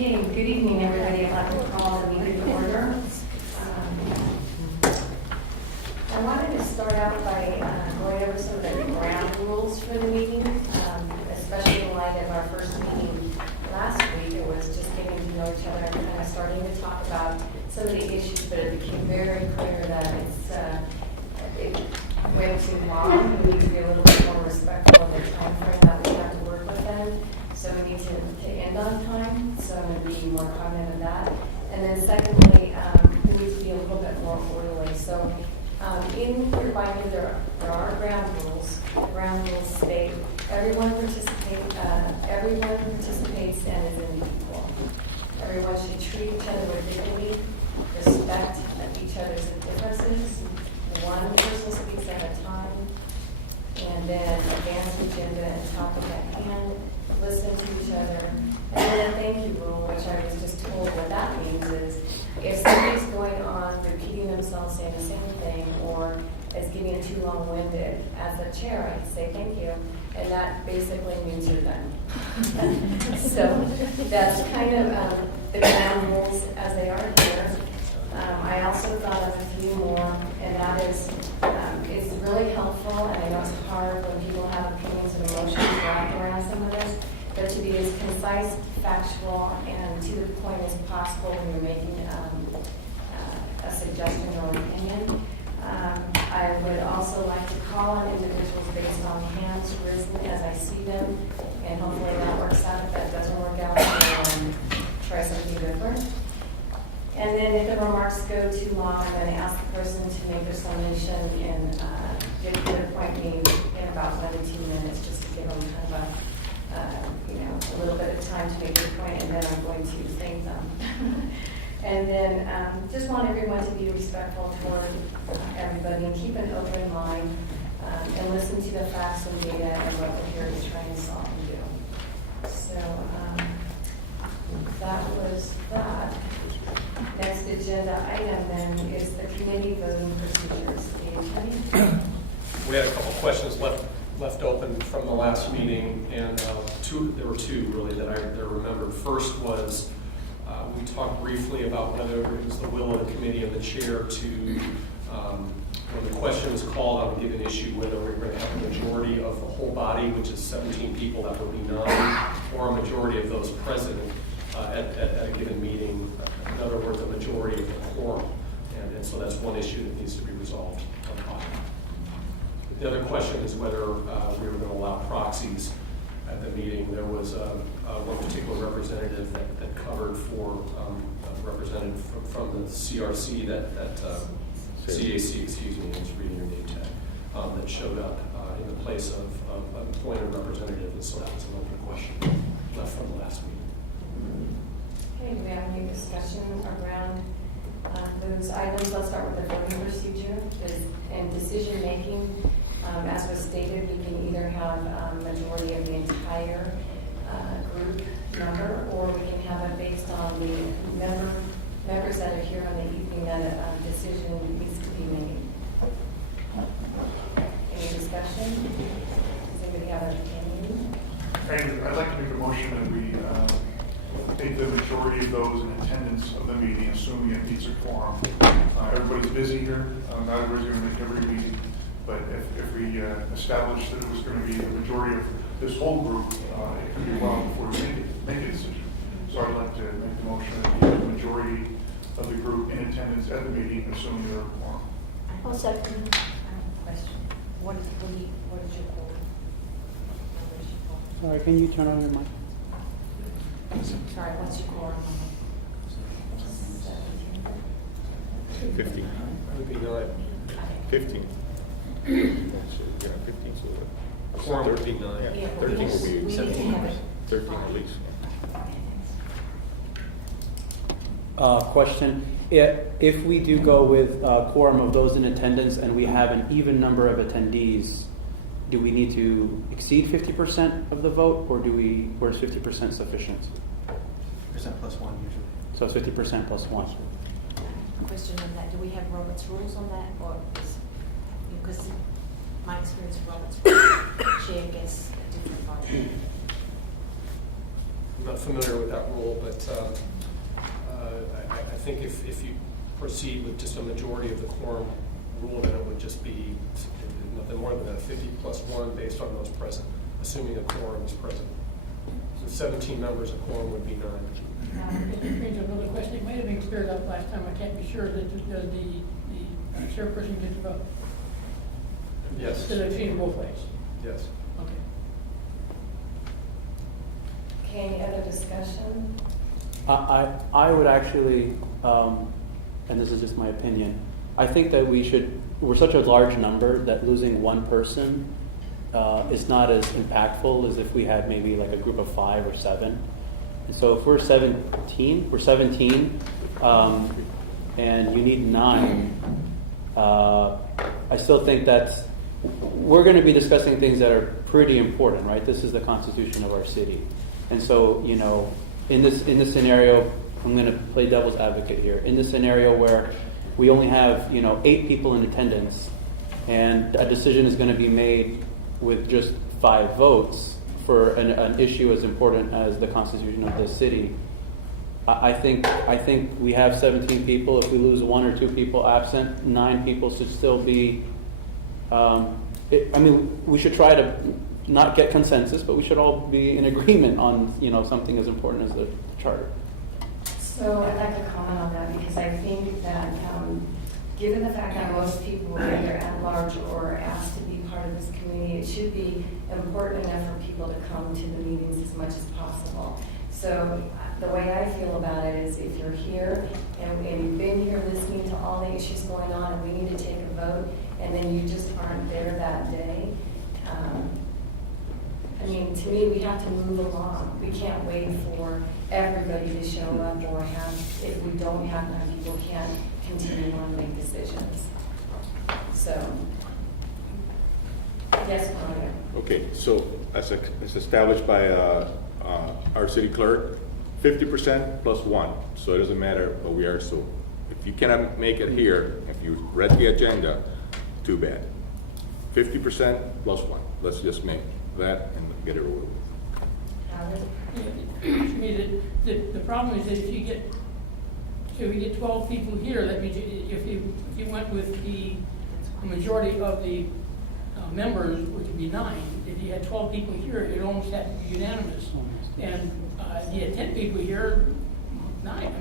Okay, good evening, everybody. I'd like to call the meeting to order. I wanted to start out by going over some of the ground rules for the meeting, especially in light of our first meeting last week. It was just getting to know each other and kind of starting to talk about some of the issues, but it became very clear that it went too long. We need to be a little bit more respectful of the time frame that we have to work with them. So we need to end on time, so I'm going to be more cognizant of that. And then secondly, we need to be a little bit more orderly. So in your binder, there are ground rules. The ground rules state everyone participates and is equal. Everyone should treat each other with dignity, respect each other's differences. One person speaks at a time, and then advance the agenda and topic at hand. Listen to each other. And then a thank you rule, which I was just told what that means is if somebody's going on repeating themselves saying the same thing or is getting too long-winded, as the chair I can say thank you, and that basically means you're done. So that's kind of the ground rules as they are here. I also thought of a few more, and that is it's really helpful, and I know it's hard when people have opinions and emotions wrapped around some of this, but to be as concise, factual, and to the point as possible when you're making a suggestion or opinion. I would also like to call on individuals based on hands risen as I see them, and hopefully that works out. If that doesn't work out, we'll try something different. And then if the remarks go too long, I'm going to ask the person to make their summation and get to the point being in about 1 to 2 minutes, just to give them kind of a little bit of time to make their point, and then I'm going to thank them. And then just want everyone to be respectful toward everybody and keep an open mind and listen to the facts and data and what we're here to try and solve and do. So that was that. Next agenda item then is the committee voting procedures. We had a couple questions left open from the last meeting, and there were two really that I remembered. First was we talked briefly about whether it was the will of the committee and the chair to, when the question was called on a given issue, whether we were going to have a majority of the whole body, which is 17 people that would be 9, or a majority of those present at a given meeting. In other words, a majority of the quorum. And so that's one issue that needs to be resolved. The other question is whether we were going to allow proxies at the meeting. There was one particular representative that covered for representative from the CRC, CAC, excuse me, I was reading your name tag, that showed up in the place of appointed representative, and so that was an open question left from the last meeting. Okay, do we have any discussion around those items? Let's start with the voting procedure and decision making. As was stated, we can either have a majority of the entire group number, or we can have it based on the members that are here on the evening that a decision needs to be made. Any discussion? Does anybody have an opinion? I'd like to make a motion that we take the majority of those in attendance of the meeting, assuming it meets a quorum. Everybody's busy here. Not everybody's going to make every meeting. But if we establish that it was going to be the majority of this whole group, it could be a while before we make a decision. So I'd like to make the motion that we have the majority of the group in attendance at the meeting, assuming there are a quorum. I'll second. I have a question. What is your quorum? Sorry, can you turn on your mic? Sorry, what's your quorum? 15. Would be 9. 15. That's, 15, so Quorum. 13, 9. Yeah, 13 will we be need to 17. have it. 13 at least. Question. If we do go with quorum of those in attendance and we have an even number of attendees, do we need to exceed 50% of the vote, or is 50% sufficient? Percent plus 1 usually. So it's 50% plus 1. Question on that. Do we have Robert's rules on that, or because my experience with Robert's rules, chair gets a different vote? I'm not familiar with that rule, but I think if you proceed with just a majority of the quorum rule, then it would just be nothing more than a 50+1 based on those present, assuming a quorum is present. So 17 members, a quorum would be 9. It brings up another question. It might have been cleared up last time. I can't be sure that does the chairperson get to vote? Yes. Because I've seen it both ways. Yes. Okay. Okay, any other discussion? I would actually, and this is just my opinion, I think that we're such a large number that losing one person is not as impactful as if we had maybe like a group of 5 or 7. And so if we're 17, and you need 9, I still think we're going to be discussing things that are pretty important, right? This is the constitution of our city. And so, in this scenario, I'm going to play devil's advocate here. In this scenario where we only have, 8 people in attendance, and a decision is going to be made with just 5 votes for an issue as important as the constitution of this city, I think we have 17 people. If we lose 1 or 2 people absent, 9 people should still be. We should try to not get consensus, but we should all be in agreement on something as important as the charter. So I'd like to comment on that because I think that given the fact that most people are either at large or asked to be part of this community, it should be important enough for people to come to the meetings as much as possible. So the way I feel about it is if you're here and you've been here listening to all the issues going on and we need to take a vote and then you just aren't there that day, to me, we have to move along. We can't wait for everybody to show up or if we don't have enough people, can't continue on and make decisions. So, yes, Mario. Okay, so as established by our city clerk, 50% plus 1. So it doesn't matter what we are. So if you cannot make it here, if you read the agenda, too bad. 50% plus 1. Let's just make that and get it over with. Howard? To me, the problem is that if we get 12 people here, that means if you went with the majority of the members, which would be 9, if you had 12 people here, it almost had to be unanimous. And if you had 10 people here, 9.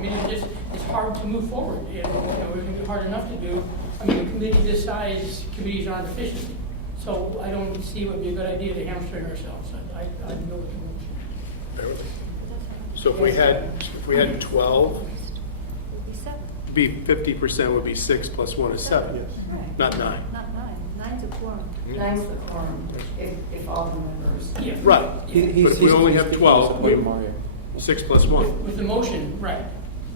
It's hard to move forward. It can be hard enough to do. A committee this size, committees aren't efficient. So I don't see what would be a good idea to hamstring ourselves. I'd go with the motion. So if we had 12, Would be 7. be 50% would be 6 plus 1 is 7. Yes. Right. Not 9. Not 9. 9's a quorum. 9's the quorum, if all the members. Yeah. Right. But if we only have 12, Mario. 6 plus 1. With the motion, right.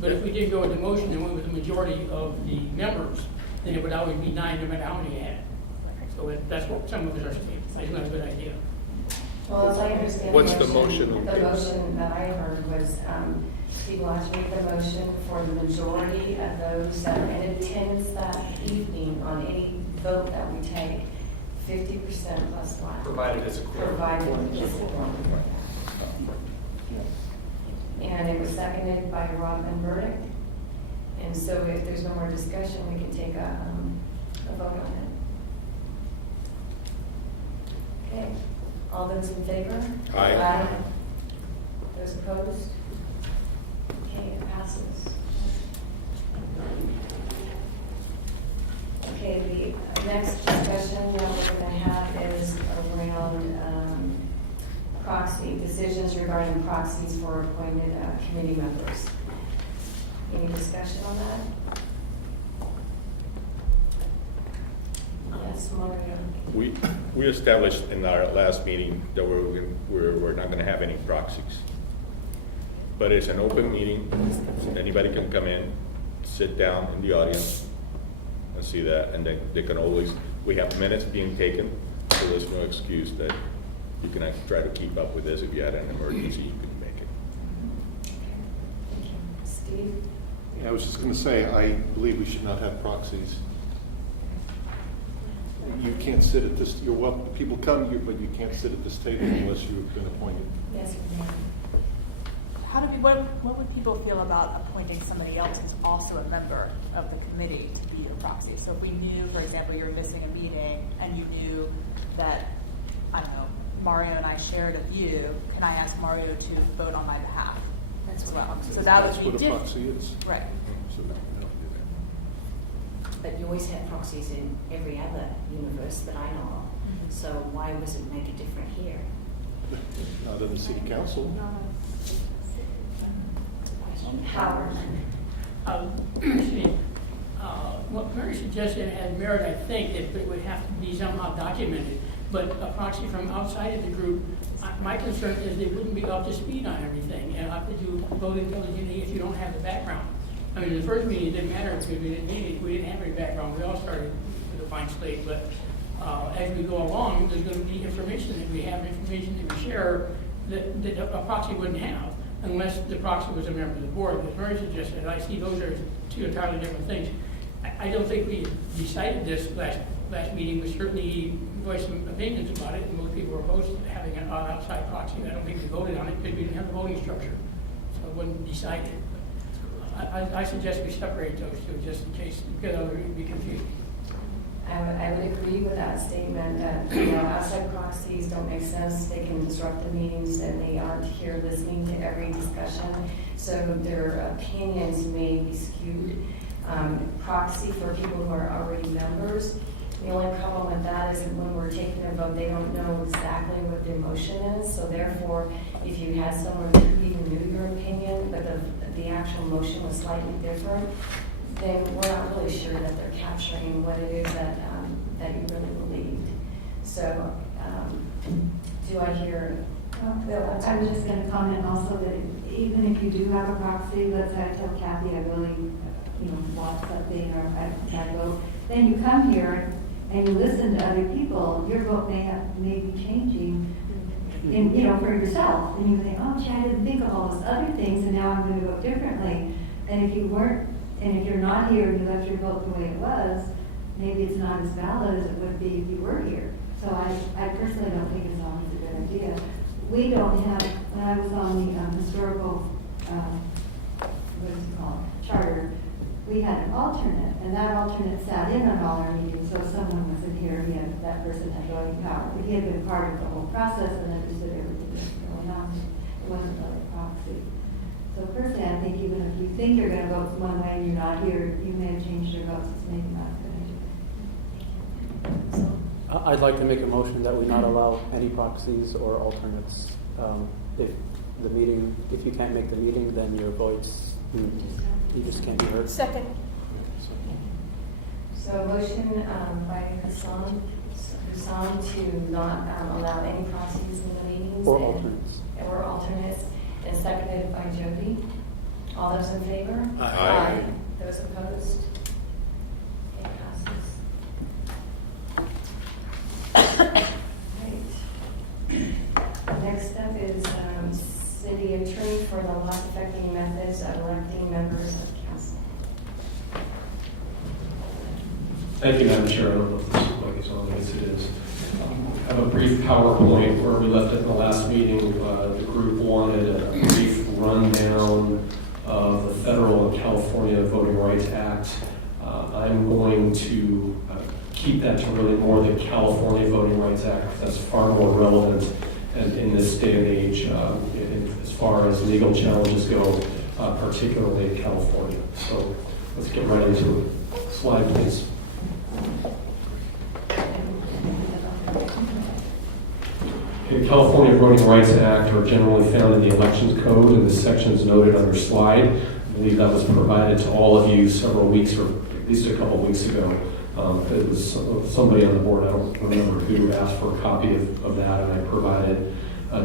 But if we didn't go with the motion and went with the majority of the members, then it would always be 9 no matter how many you had. So that's what some of us are saying. It's not a good idea. Well, as I understand What's the the motion, motion? the motion that I heard was Steve Lodge made the motion for the majority of those that are in attendance that evening on any vote that we take, 50% plus 1. Provided it's a quorum. Provided it's a quorum. And it was seconded by Robin Burdick. And so if there's no more discussion, we can take a vote on it. Okay, all those in favor? Aye. Those opposed? Okay, it passes. Okay, the next discussion that we're going to have is around decisions regarding proxies for appointed committee members. Any discussion on that? Yes, Mario. We established in our last meeting that we're not going to have any proxies. But it's an open meeting. Anybody can come in, sit down in the audience, and see that. And then they can always, we have minutes being taken, so there's no excuse that you can actually try to keep up with this. If you had an emergency, you couldn't make it. Okay, thank you. Steve? Yeah, I was just going to say, I believe we should not have proxies. You can't sit at this, you're welcome, people come here, but you can't sit at this table unless you've been appointed. Yes, ma'am. what would people feel about appointing somebody else who's also a member of the committee to be your proxy? So if we knew, for example, you're missing a meeting and you knew that, I don't know, Mario and I shared a view, can I ask Mario to vote on my behalf? That's what Well, proxy so is. that That's would what be a different. proxy is. Right. So we don't do that. But you always have proxies in every other universe that I know of. So why was it make it different here? Not in the city council. Howard? Actually, what Mary suggested had merit, I think, but it would have to be somehow documented. But a proxy from outside of the group, my concern is they wouldn't be up to speed on everything. And how could you vote intelligently if you don't have the background? I mean, the first meeting, it didn't matter if we didn't have any background. We all started with a blank slate. But as we go along, there's going to be information that we have, information that we share that a proxy wouldn't have unless the proxy was a member of the board. As Mary suggested, I see those are two entirely different things. I don't think we decided this last meeting. We certainly voiced some opinions about it, and most people were opposed to having an outside proxy. I don't think we voted on it because we didn't have a voting structure, so it wasn't decided. I suggest we separate those two just in case, because other people would be confused. I would agree with that statement that, outside proxies don't make sense. They can disrupt the meetings and they aren't here listening to every discussion. So their opinions may be skewed. Proxy for people who are already members. The only problem with that is that when we're taking their vote, they don't know exactly what their motion is. So therefore, if you had someone who even knew your opinion, but the actual motion was slightly different, then we're not really sure that they're capturing what it is that you really believed. So, do I hear? Well, I was just going to comment also that even if you do have a proxy, let's say I tell Kathy I really, want something or I vote, then you come here and you listen to other people, your vote may be changing for yourself. And you think, oh, gee, I didn't think of all those other things, and now I'm going to vote differently. And if you weren't, and if you're not here and you left your vote the way it was, maybe it's not as valid as it would be if you were here. So I personally don't think it's always a good idea. We don't have, when I was on the historical, charter, we had an alternate, and that alternate sat in on all our meetings, so if someone wasn't here, that person had voting power. But he had been part of the whole process and understood everything that was going on. It wasn't really a proxy. So personally, I think even if you think you're going to vote one way and you're not here, you may have changed your votes. It's maybe not a good idea. I'd like to make a motion that we not allow any proxies or alternates. If you can't make the meeting, then your votes, you just can't be heard. Second. So motion by Hassan to not allow any proxies in the meetings. Or alternates. Or alternates, and seconded by Jody. All those in favor? Aye. Those opposed? It passes. Right. Next up is city attorney for the loss affecting methods of electing members of council. Thank you, Madam Chair. I don't know if this is like it's on, yes it is. I have a brief PowerPoint where we left it in the last meeting. The group wanted a brief rundown of the federal and California Voting Rights Act. I'm going to keep that to really more the California Voting Rights Act, because that's far more relevant in this day and age as far as legal challenges go, particularly in California. So let's get right into it. Slide, please. The California Voting Rights Act are generally found in the Elections Code, and the sections noted on your slide. I believe that was provided to all of you several weeks, or at least a couple of weeks ago. It was somebody on the board, I don't remember who, asked for a copy of that, and I provided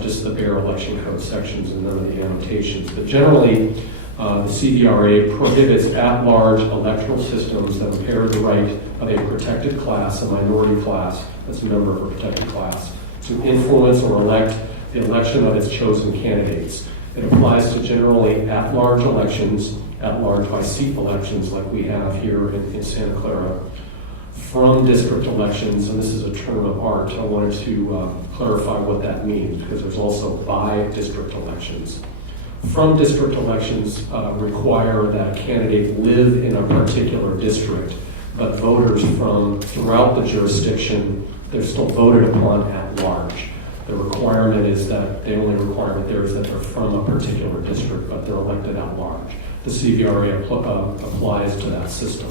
just the bare election code sections and none of the annotations. But generally, the CVRA prohibits at-large electoral systems that impair the right of a protected class, a minority class, that's a member of a protected class, to influence or elect the election of its chosen candidates. It applies to generally at-large elections, at-large by seat elections like we have here in Santa Clara, from district elections, and this is a term of art. I wanted to clarify what that means, because there's also by district elections. From district elections require that candidate live in a particular district, but voters from throughout the jurisdiction, they're still voted upon at large. The requirement is that, the only requirement there is that they're from a particular district, but they're elected at large. The CVRA applies to that system.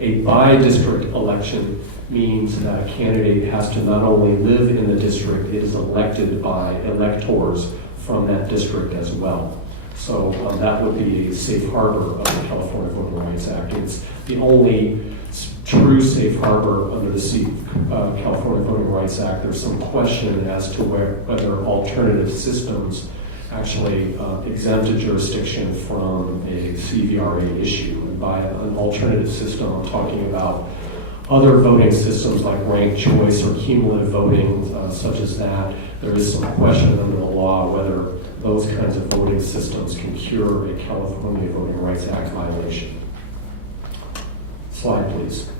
A by-district election means that a candidate has to not only live in the district, it is elected by electors from that district as well. So that would be a safe harbor of the California Voting Rights Act. It's the only true safe harbor under the California Voting Rights Act. There's some question as to whether alternative systems actually exempt a jurisdiction from a CVRA issue. And by an alternative system, I'm talking about other voting systems like ranked choice or cumulative voting, such as that. There is some question under the law whether those kinds of voting systems can cure a California Voting Rights Act violation. Slide, please.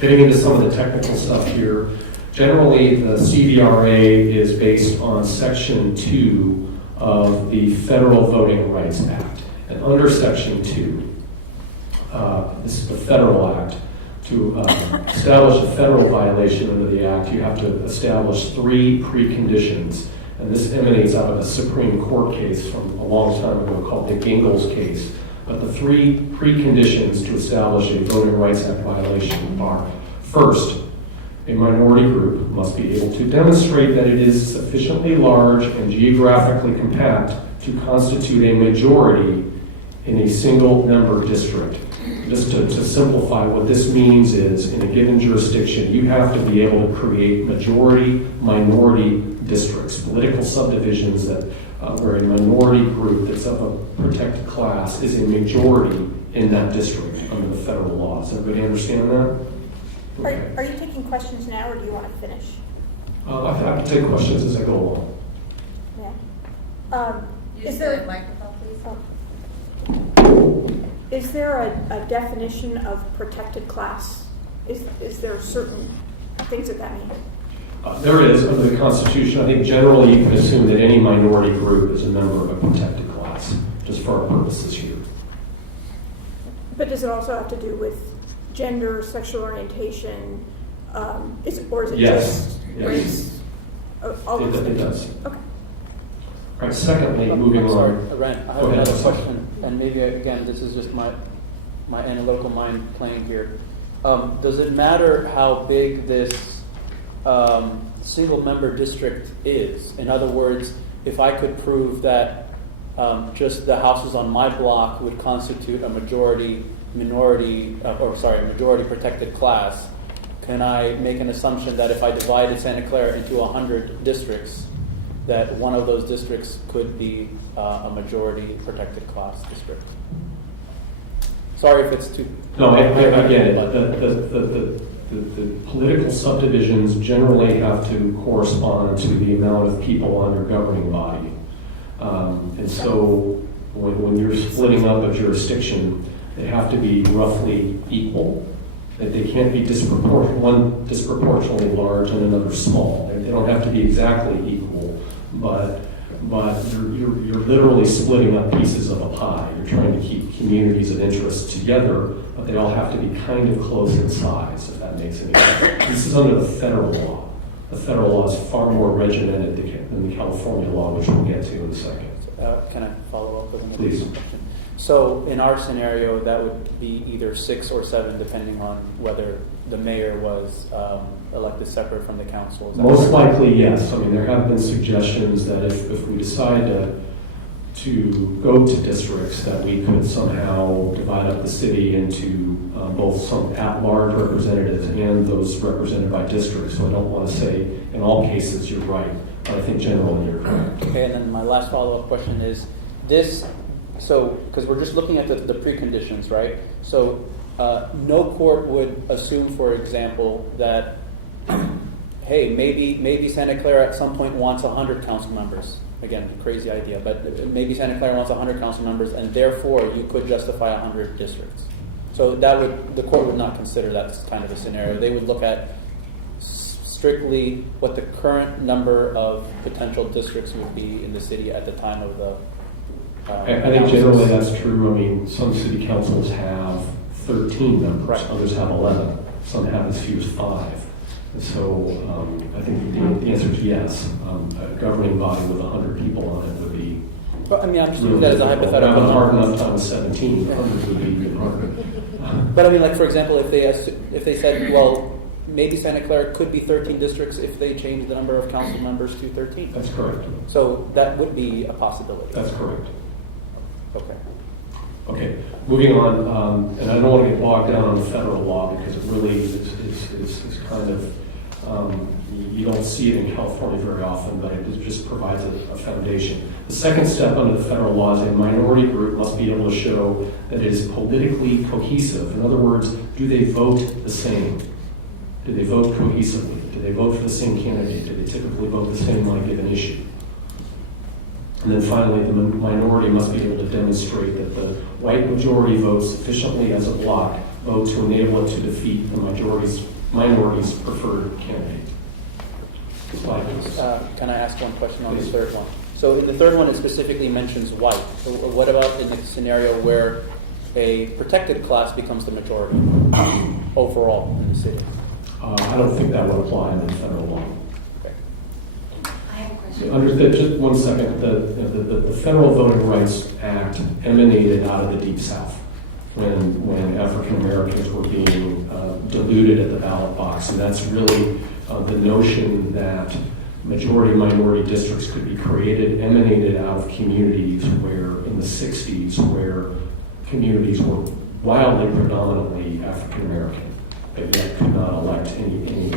Getting into some of the technical stuff here, generally the CVRA is based on Section 2 of the Federal Voting Rights Act. And under Section 2, this is the Federal Act, to establish a federal violation under the Act, you have to establish 3 preconditions. And this emanates out of a Supreme Court case from a long time ago called the Gingles case. But the 3 preconditions to establish a Voting Rights Act violation are, first, a minority group must be able to demonstrate that it is sufficiently large and geographically compact to constitute a majority in a single member district. Just to simplify, what this means is, in a given jurisdiction, you have to be able to create majority-minority districts, political subdivisions that where a minority group that's of a protected class is a majority in that district under the federal laws. Everybody understand that? Okay. Are you taking questions now, or do you want to finish? I can take questions as I go along. Yeah. Is there a microphone, please? Is there a definition of protected class? Is there certain things that means? There is, under the Constitution. I think generally you can assume that any minority group is a member of a protected class, just for our purposes here. But does it also have to do with gender, sexual orientation, or is it Yes. just race? All those It things? does. Okay. All right, secondly, moving I'm sorry, on. Ren, I have Go ahead. another question, and maybe again, this is just my analytical mind playing here. Does it matter how big this single member district is? In other words, if I could prove that just the houses on my block would constitute a majority protected class, can I make an assumption that if I divided Santa Clara into 100 districts, that one of those districts could be a majority protected class district? Sorry if it's too... No, I get it. The political subdivisions generally have to correspond to the amount of people on your governing body. And so when you're splitting up a jurisdiction, they have to be roughly equal. That they can't be one disproportionately large and another small. They don't have to be exactly equal, but you're literally splitting up pieces of a pie. You're trying to keep communities of interest together, but they all have to be kind of close in size, if that makes any sense. This is under the federal law. The federal law is far more regimented than the California law, which we'll get to in a second. Can I follow up with another Please. question? So in our scenario, that would be either 6 or 7, depending on whether the mayor was elected separate from the council. Is that Most correct? likely, yes. I mean, there have been suggestions that if we decide to go to districts, that we could somehow divide up the city into both some at-large representatives and those represented by districts. So I don't want to say in all cases you're right, but I think generally you're correct. Okay, and then my last follow-up question is this. So, because we're just looking at the preconditions, right? So, no court would assume, for example, that, hey, maybe Santa Clara at some point wants 100 council members. Again, crazy idea, but maybe Santa Clara wants 100 council members, and therefore you could justify 100 districts. So the court would not consider that kind of a scenario. They would look at strictly what the current number of potential districts would be in the city at the time of the I think generally that's true. I mean, some city councils have 13 members, Right. others have 11, some have as few as 5. And so I think the answer is yes. A governing body with 100 people on it would be Well, I mean, I'm just really using that as a difficult. hypothetical. Not hard number. enough times 17, 100 would be even harder. But I mean, like, for example, if they said, well, maybe Santa Clara could be 13 districts if they change the number of council members to 13. That's correct. So that would be a possibility. That's correct. Okay. Okay, moving on, and I don't want to get bogged down on the federal law because it really is kind of, you don't see it in California very often, but it just provides a foundation. The second step under the federal law is a minority group must be able to show that it is politically cohesive. In other words, do they vote the same? Do they vote cohesively? Do they vote for the same candidate? Do they typically vote the same on a given issue? And then finally, the minority must be able to demonstrate that the white majority votes sufficiently as a block vote to enable it to defeat the minority's preferred candidate. Slide, please. Can I ask one question on the Please. third one? So in the third one, it specifically mentions white. So what about in the scenario where a protected class becomes the majority overall in the city? I don't think that would apply in the federal law. Okay. I have a question. Just one second. The Federal Voting Rights Act emanated out of the Deep South when African Americans were being diluted at the ballot box. And that's really the notion that majority-minority districts could be created, emanated out of communities where, in the 60s, where communities were wildly predominantly African American, but yet could not elect any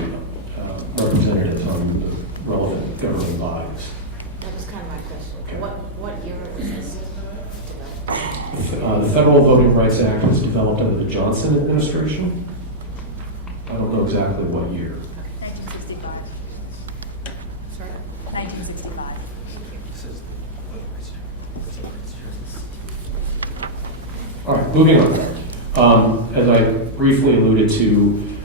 representatives on the relevant governing bodies. That was kind of my question. Okay. What year was this? The Federal Voting Rights Act was developed under the Johnson administration. I don't know exactly what year. 1965. Sorry? 1965. This is the voting rights act. All right, moving on. As I briefly alluded to,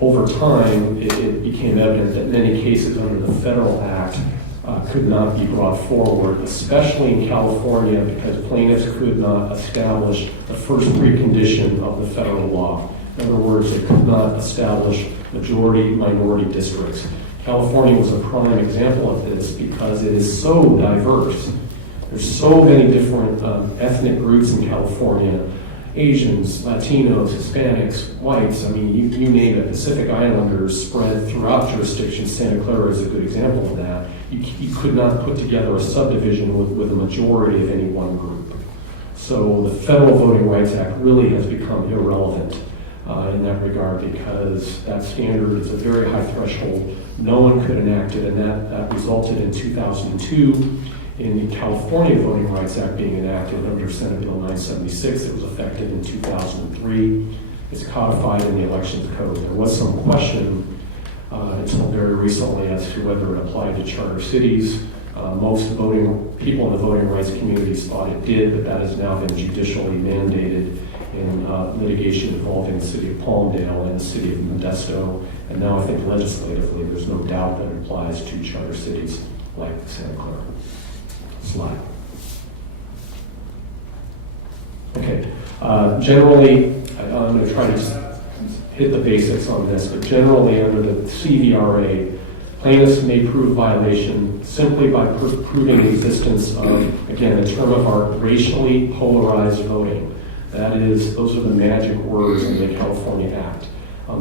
over time, it became evident that many cases under the federal act could not be brought forward, especially in California, because plaintiffs could not establish the first precondition of the federal law. In other words, they could not establish majority-minority districts. California was a prime example of this because it is so diverse. There's so many different ethnic groups in California: Asians, Latinos, Hispanics, whites. I mean, you name it. Pacific Islanders spread throughout jurisdictions. Santa Clara is a good example of that. You could not put together a subdivision with a majority of any one group. So the Federal Voting Rights Act really has become irrelevant in that regard because that standard is a very high threshold. No one could enact it, and that resulted in 2002 in the California Voting Rights Act being enacted under Senate Bill 976. It was effective in 2003. It's codified in the Elections Code. There was some question until very recently as to whether it applied to charter cities. Most people in the voting rights communities thought it did, but that has now been judicially mandated in litigation involving the city of Palmdale and the city of Modesto. And now I think legislatively there's no doubt that it applies to charter cities like Santa Clara. Slide. Okay. Generally, I'm going to try to just hit the basics on this, but generally under the CVRA, plaintiffs may prove violation simply by proving the existence of, again, a term of art, racially polarized voting. That is, those are the magic words in the California Act.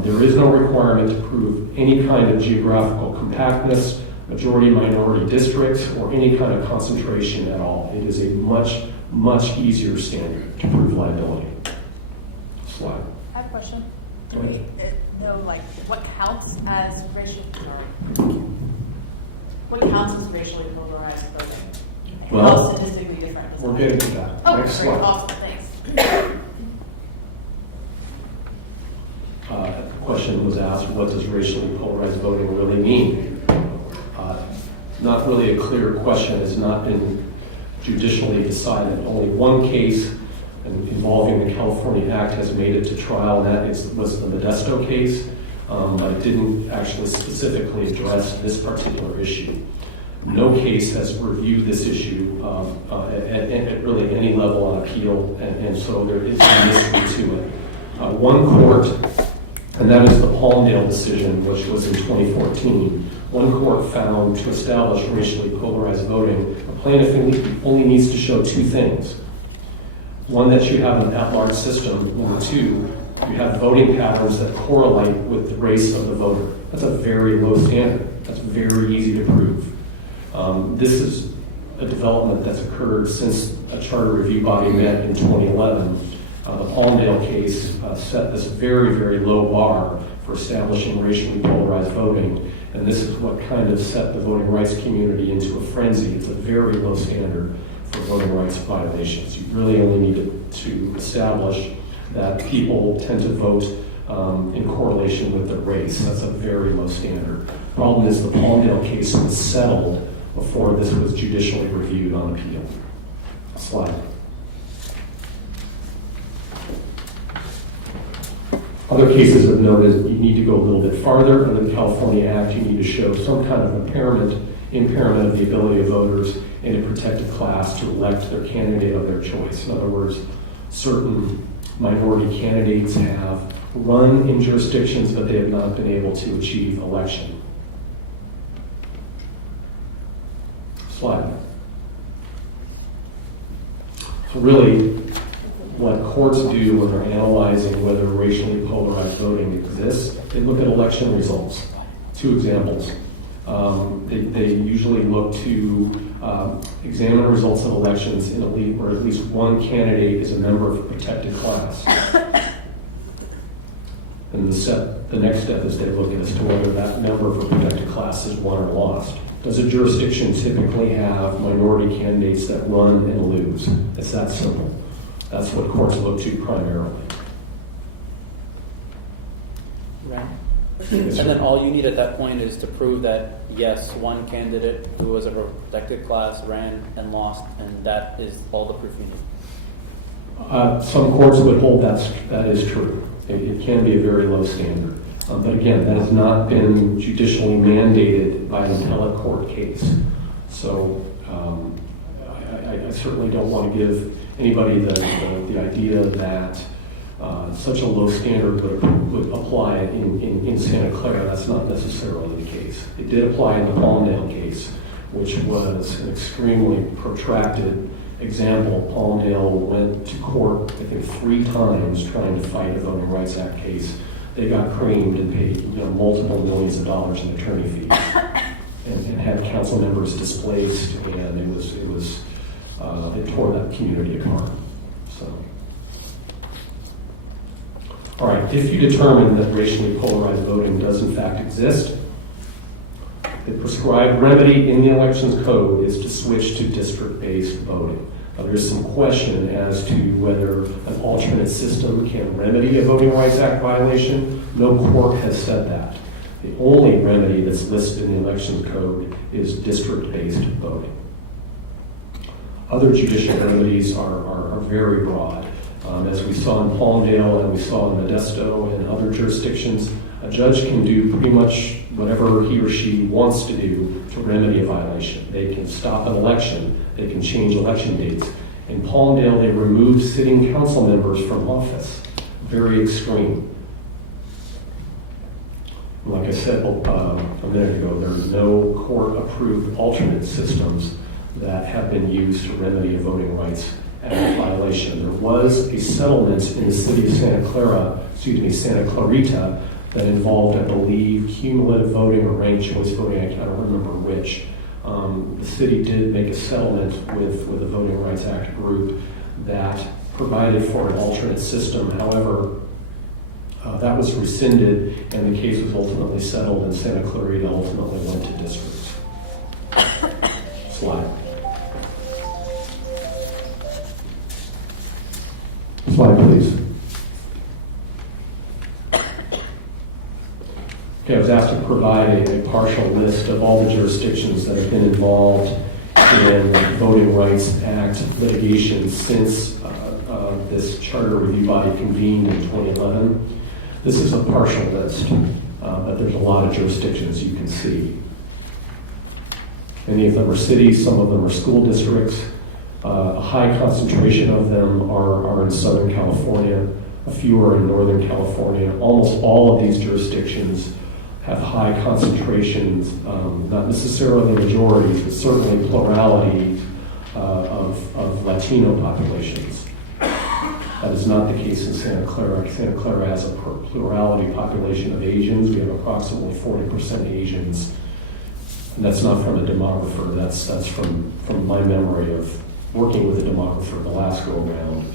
There is no requirement to prove any kind of geographical compactness, majority-minority districts, or any kind of concentration at all. It is a much, much easier standard to prove liability. Slide. I have a question. Do Go we ahead. know, like, what counts as racially racially polarized voting? Well, How statistically different is We're that? getting to that. Oh, Next great, slide. awesome, thanks. The question was asked, what does racially polarized voting really mean? Not really a clear question. Has not been judicially decided. Only one case involving the California Act has made it to trial, and that was the Modesto case. but it didn't actually specifically address this particular issue. No case has reviewed this issue at really any level on appeal, and so there is a mystery to it. One court, and that is the Palmdale decision, which was in 2014, one court found to establish racially polarized voting, a plaintiff only needs to show two things. One, that you have an at-large system. Number two, you have voting patterns that correlate with the race of the voter. That's a very low standard. That's very easy to prove. This is a development that's occurred since a charter review body met in 2011. The Palmdale case set this very, very low bar for establishing racially polarized voting, and this is what kind of set the voting rights community into a frenzy. It's a very low standard for voting rights violations. You really only need to establish that people tend to vote in correlation with their race. That's a very low standard. The problem is the Palmdale case was settled before this was judicially reviewed on appeal. Slide. Other cases have noted you need to go a little bit farther. Under the California Act, you need to show some kind of impairment of the ability of voters in a protected class to elect their candidate of their choice. In other words, certain minority candidates have run in jurisdictions, but they have not been able to achieve election. Slide. So really, what courts do when they're analyzing whether racially polarized voting exists, they look at election results. Two examples. They usually look to examine results of elections in where at least one candidate is a member of a protected class. And the next step is they look as to whether that member of a protected class is won or lost. Does a jurisdiction typically have minority candidates that run and lose? It's that simple. That's what courts look to primarily. Right. And then all you need at that point is to prove that, yes, one candidate who was of a protected class ran and lost, and that is all the proof you need. Some courts would hold that is true. It can be a very low standard. But again, that has not been judicially mandated by an appellate court case. So I certainly don't want to give anybody the idea that such a low standard would apply in Santa Clara. That's not necessarily the case. It did apply in the Palmdale case, which was an extremely protracted example. Palmdale went to court, I think, 3 times trying to fight a Voting Rights Act case. They got creamed and paid multiple millions of dollars in attorney fees, and had council members displaced, and it tore that community apart. So, all right, if you determine that racially polarized voting does in fact exist, the prescribed remedy in the elections code is to switch to district-based voting. Now, there's some question as to whether an alternate system can remedy a Voting Rights Act violation. No court has said that. The only remedy that's listed in the elections code is district-based voting. Other judicial remedies are very broad. As we saw in Palmdale and we saw in Modesto and other jurisdictions, a judge can do pretty much whatever he or she wants to do to remedy a violation. They can stop an election. They can change election dates. In Palmdale, they removed sitting council members from office. Very extreme. Like I said a minute ago, there are no court-approved alternate systems that have been used to remedy a Voting Rights Act violation. There was a settlement in the city of Santa Clarita, that involved, I believe, cumulative voting or ranked choice voting. I can't remember which. The city did make a settlement with the Voting Rights Act group that provided for an alternate system. However, that was rescinded, and the case was ultimately settled, and Santa Clarita ultimately went to districts. Slide. Slide, please. Okay, I was asked to provide a partial list of all the jurisdictions that have been involved in Voting Rights Act litigation since this charter review body convened in 2011. This is a partial list. but there's a lot of jurisdictions you can see. Many of them are cities, some of them are school districts. A high concentration of them are in Southern California, a few are in Northern California. Almost all of these jurisdictions have high concentrations, not necessarily majorities, but certainly plurality of Latino populations. That is not the case in Santa Clara. Santa Clara has a plurality population of Asians. We have approximately 40% Asians. And that's not from a demographer, that's from my memory of working with a demographer the last go around.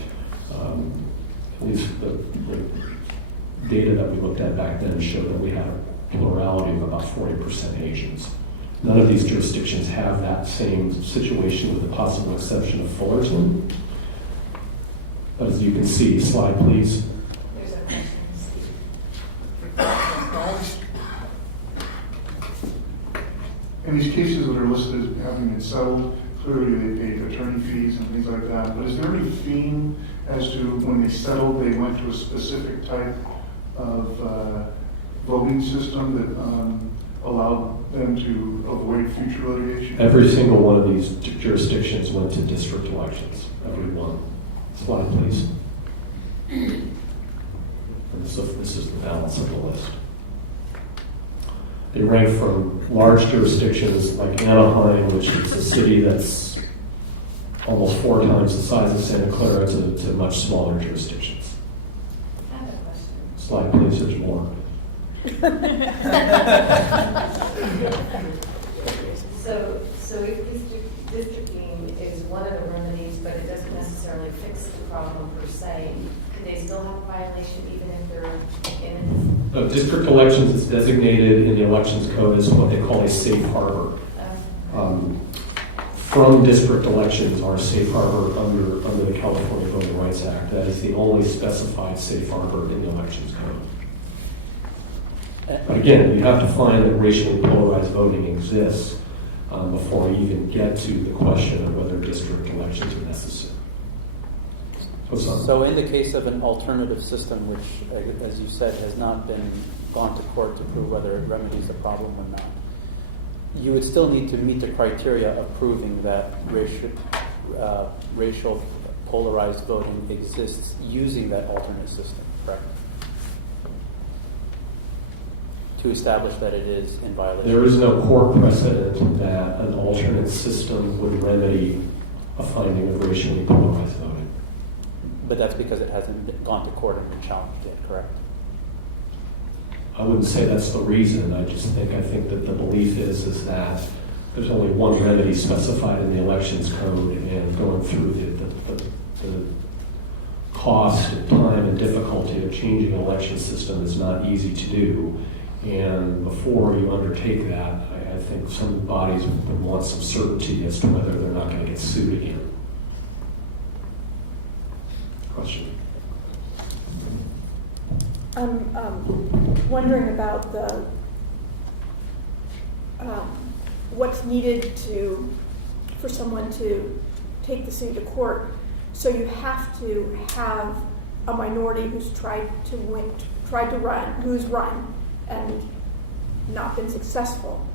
At least the data that we looked at back then showed that we had a plurality of about 40% Asians. None of these jurisdictions have that same situation with the possible exception of Fullerton. But as you can see, slide please. There's a question, Steve. In these cases that are listed as having been settled, clearly they paid attorney fees and things like that, but is there any theme as to when they settled, they went to a specific type of voting system that allowed them to avoid future litigation? Every single one of these jurisdictions went to district elections, every one. Slide, please. And so this is the balance of the list. They rank from large jurisdictions like Anaheim, which is a city that's almost 4 times the size of Santa Clara, to much smaller jurisdictions. I have a question. Slide, please, there's more. So if districting is one of the remedies, but it doesn't necessarily fix the problem per se, could they still have a violation even if they're in District elections is designated in the elections code as what they call a safe harbor. From district elections are safe harbor under the California Voting Rights Act. That is the only specified safe harbor in the elections code. But again, you have to find that racially polarized voting exists before you even get to the question of whether district elections are necessary. So in the case of an alternative system, which, as you said, has not been gone to court to prove whether it remedies the problem or not, you would still need to meet the criteria of proving that racial polarized voting exists using that alternate system, correct? To establish that it is in violation. There is no court precedent that an alternate system would remedy a finding of racially polarized voting. But that's because it hasn't gone to court and been challenged yet, correct? I wouldn't say that's the reason. I think that the belief is that there's only one remedy specified in the elections code, and going through the cost and time and difficulty of changing an election system is not easy to do. And before you undertake that, I think some bodies would want some certainty as to whether they're not going to get sued again. Question? I'm wondering about the what's needed for someone to take the city to court. So you have to have a minority who's tried to run, who's run and not been successful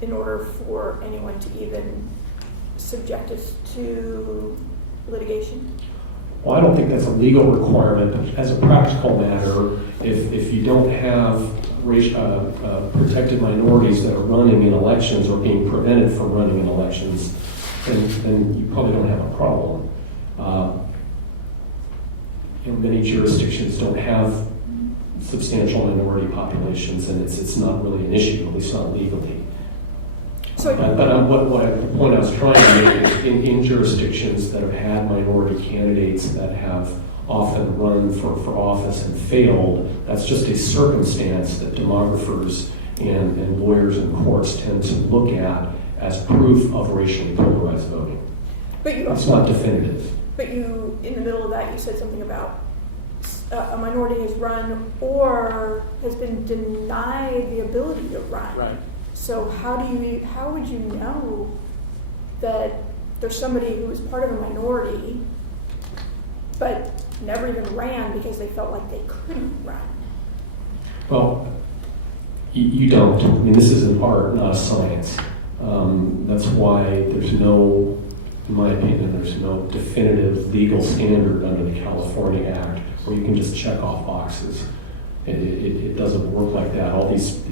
in order for anyone to even subject us to litigation. Well, I don't think that's a legal requirement, but as a practical matter, if you don't have protected minorities that are running in elections or being prevented from running in elections, then you probably don't have a problem. Many jurisdictions don't have substantial minority populations, and it's not really an issue, at least not legally. The point I was trying to make is in jurisdictions that have had minority candidates that have often run for office and failed, that's just a circumstance that demographers and lawyers in courts tend to look at as proof of racially polarized voting. It's not definitive. But you, in the middle of that, you said something about a minority has run or has been denied the ability to run. Right. So how would you know that there's somebody who was part of a minority but never even ran because they felt like they couldn't run? Well, You don't. I mean, this is an art, not a science. That's why there's no, in my opinion, there's no definitive legal standard under the California Act where you can just check off boxes. It doesn't work like that. All these,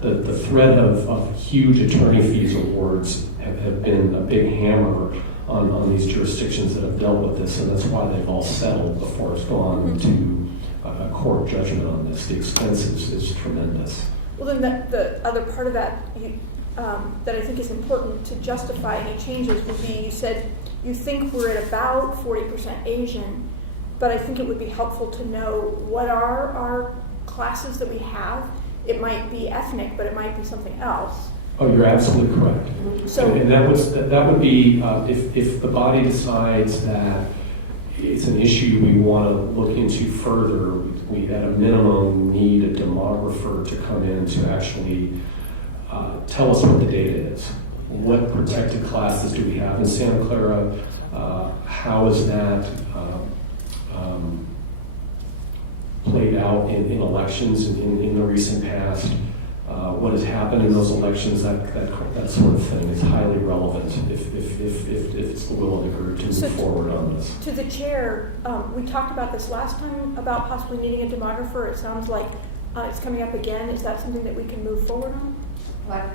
the threat of huge attorney fees awards have been a big hammer on these jurisdictions that have dealt with this, and that's why they've all settled before it's gone to a court judgment on this. The expense is tremendous. Well, then the other part of that that I think is important to justify any changes would be, you said you think we're at about 40% Asian, but I think it would be helpful to know what are our classes that we have. It might be ethnic, but it might be something else. Oh, you're absolutely correct. So, and that would be if the body decides that it's an issue we want to look into further, we at a minimum need a demographer to come in to actually tell us what the data is. What protected classes do we have in Santa Clara? How is that played out in elections in the recent past? What has happened in those elections? That sort of thing is highly relevant if it's the will of the group to move forward on this. To the chair, we talked about this last time about possibly needing a demographer. It sounds like it's coming up again. Is that something that we can move forward on? Well,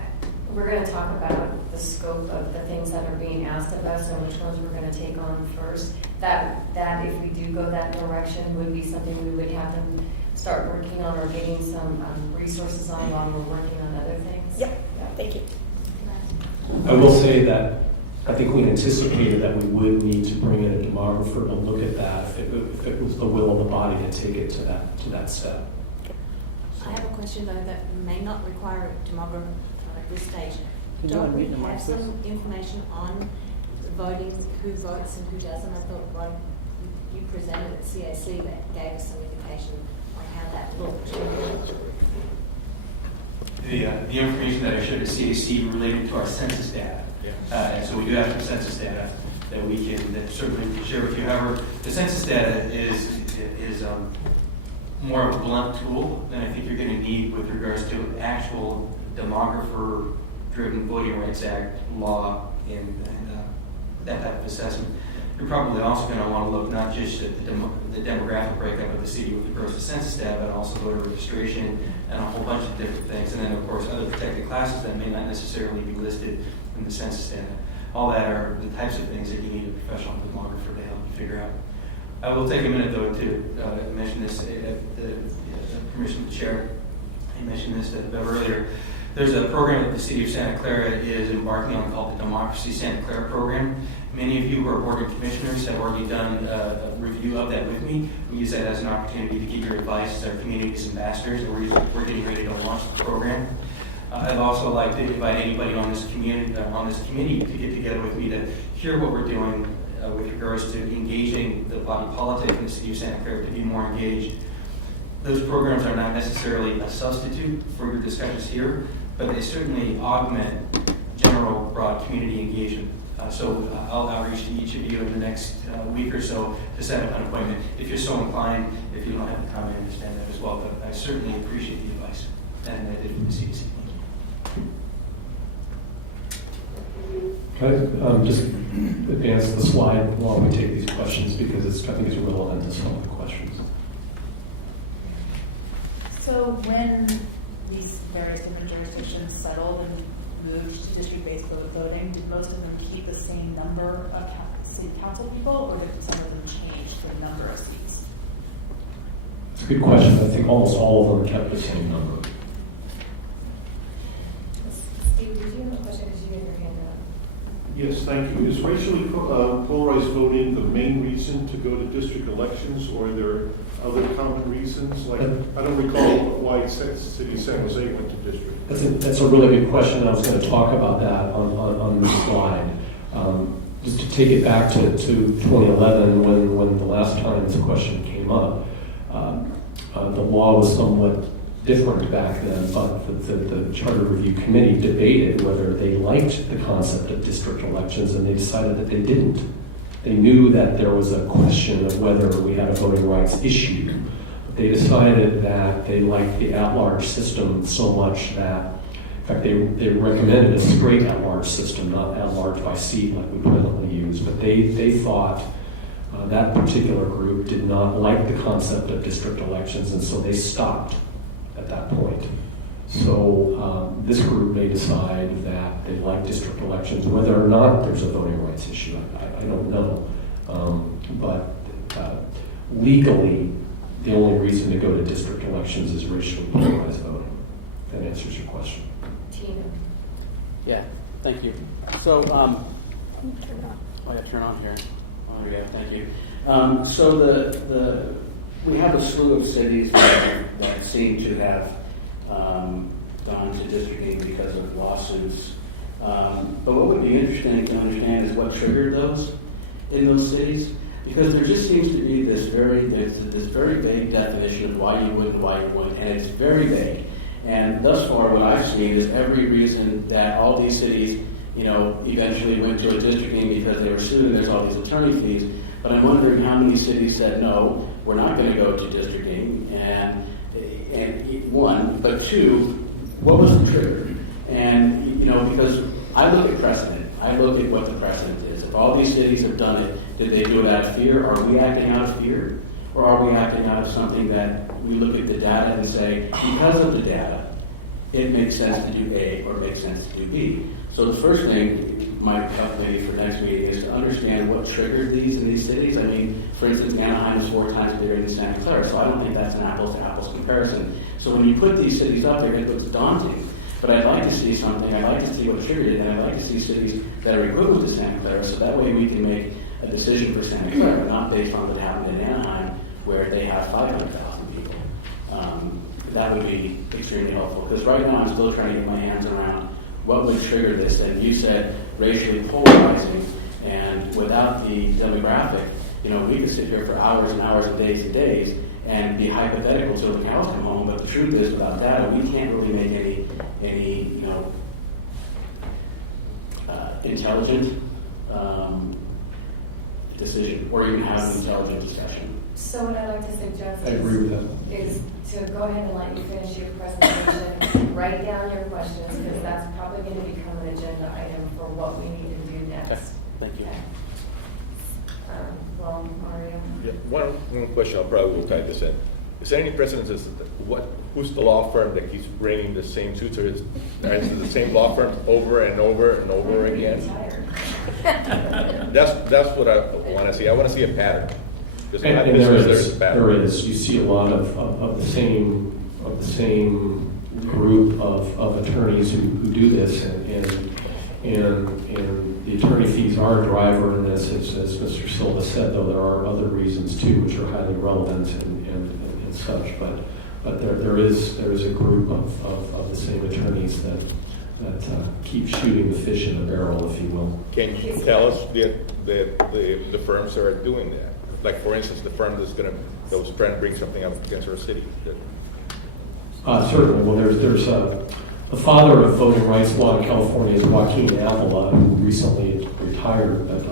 we're going to talk about the scope of the things that are being asked of us and which ones we're going to take on first. That if we do go that direction would be something we would have them start working on or getting some resources on while we're working on other things. Yep. Thank you. I will say that I think we anticipated that we would need to bring in a demographer to look at that if it was the will of the body to take it to that step. I have a question though that may not require a demographer at this stage. Can you Don't we unmute the mic, have please? some information on voting, who votes and who doesn't? I thought, Rod, you presented at CAC that gave us some indication on how that looked. The information that I showed at CAC related to our census data. And so we do have some census data that we can certainly share with you. However, the census data is more of a blunt tool than I think you're going to need with regards to actual demographer-driven Voting Rights Act law and that type of assessment. You're probably also going to want to look not just at the demographic breakup of the city with regards to census data, but also voter registration and a whole bunch of different things. And then, of course, other protected classes that may not necessarily be listed in the census data. All that are the types of things that you need a professional demographer to help you figure out. I will take a minute, though, to mention this at the permission of the chair. I mentioned this a bit earlier. There's a program that the city of Santa Clara is embarking on called the Democracy Santa Clara program. Many of you who are board of commissioners have already done a review of that with me. We use that as an opportunity to give your advice as our community's ambassadors, and we're getting ready to launch the program. I'd also like to invite anybody on this community to get together with me to hear what we're doing with regards to engaging the body politic in the city of Santa Clara to be more engaged. Those programs are not necessarily a substitute for your discussions here, but they certainly augment general broad community engagement. So I'll outreach to each of you in the next week or so to set up an appointment. If you're so inclined, if you don't have the time, I understand that as well, but I certainly appreciate the advice. And I did from the CDC. Okay, just advance the slide while we take these questions because I think it's relevant to some of the questions. So when these various different jurisdictions settled and moved to district-based voting, did most of them keep the same number of city council people, or did some of them change the number of seats? It's a good question. I think almost all of them kept the same number. Steve, did you have a question because you had your hand up? Yes, thank you. Is racially polarized voting the main reason to go to district elections, or are there other common reasons? Like, I don't recall why City of San Jose went to district. That's a really good question. I was going to talk about that on this slide. Just to take it back to 2011, when the last time this question came up, the law was somewhat different back then, but the Charter Review Committee debated whether they liked the concept of district elections, and they decided that they didn't. They knew that there was a question of whether we had a voting rights issue, they decided that they liked the at-large system so much that, in fact, they recommended a straight at-large system, not at-large by seat like we presently use. But they thought that particular group did not like the concept of district elections, and so they stopped at that point. So this group may decide that they like district elections, whether or not there's a voting rights issue. I don't know. But legally, the only reason to go to district elections is racially polarized voting. That answers your question. Tina. Yeah, thank you. So, Turn it on. oh yeah, turn on here. Oh yeah, thank you. So we have a slew of cities that seem to have gone to districting because of lawsuits. But what would be interesting to understand is what triggered those in those cities, because there just seems to be this very vague definition of why you would and why you wouldn't, and it's very vague. And thus far, what I've seen is every reason that all these cities, eventually went to a districting because they were sued and there's all these attorney fees. But I'm wondering how many cities said, no, we're not going to go to districting, and one, but two, what was the trigger? And, because I look at precedent, I look at what the precedent is. If all these cities have done it, did they do it out of fear? Are we acting out of fear? Or are we acting out of something that we look at the data and say, because of the data, it makes sense to do A or it makes sense to do B? So the first thing, my maybe for next meeting, is to understand what triggered these in these cities. I mean, for instance, Anaheim is 4 times bigger than Santa Clara, so I don't think that's an apples-to-apples comparison. So when you put these cities up there, it looks daunting. But I'd like to see something, I'd like to see what triggered it, and I'd like to see cities that are equivalent to Santa Clara, so that way we can make a decision for Santa Clara, not based on what happened in Anaheim, where they have 500,000 people. That would be extremely helpful, because right now I'm still trying to get my hands around what would trigger this. And you said racially polarizing, and without the demographic, we could sit here for hours and hours and days and be hypothetical till the cows come home. But the truth is, without data, we can't really make any intelligent decision, or even have an intelligent discussion. So what I'd like to suggest I agree with that. is to go ahead and let you finish your presentation, write down your questions, because that's probably going to become an agenda item for what we need to do next. Okay, thank you. Well, Mario. Yeah, one question, I'll probably will tie this in. Is there any precedence as to who's the law firm that keeps bringing the same suits, or is it the same law firm over and over and over again? That's what I want to see. I want to see a pattern. And there is. You see a lot of the same group of attorneys who do this, and the attorney fees are a driver in this. As Mr. Silva said, though, there are other reasons too, which are highly relevant and such. But there is a group of the same attorneys that keep shooting the fish in the barrel, if you will. Can you tell us the firms that are doing that? Like, for instance, the firm that was trying to bring something up against our city. Certainly. Well, there's the father of voting rights law in California is Joaquin Avila, who recently retired. But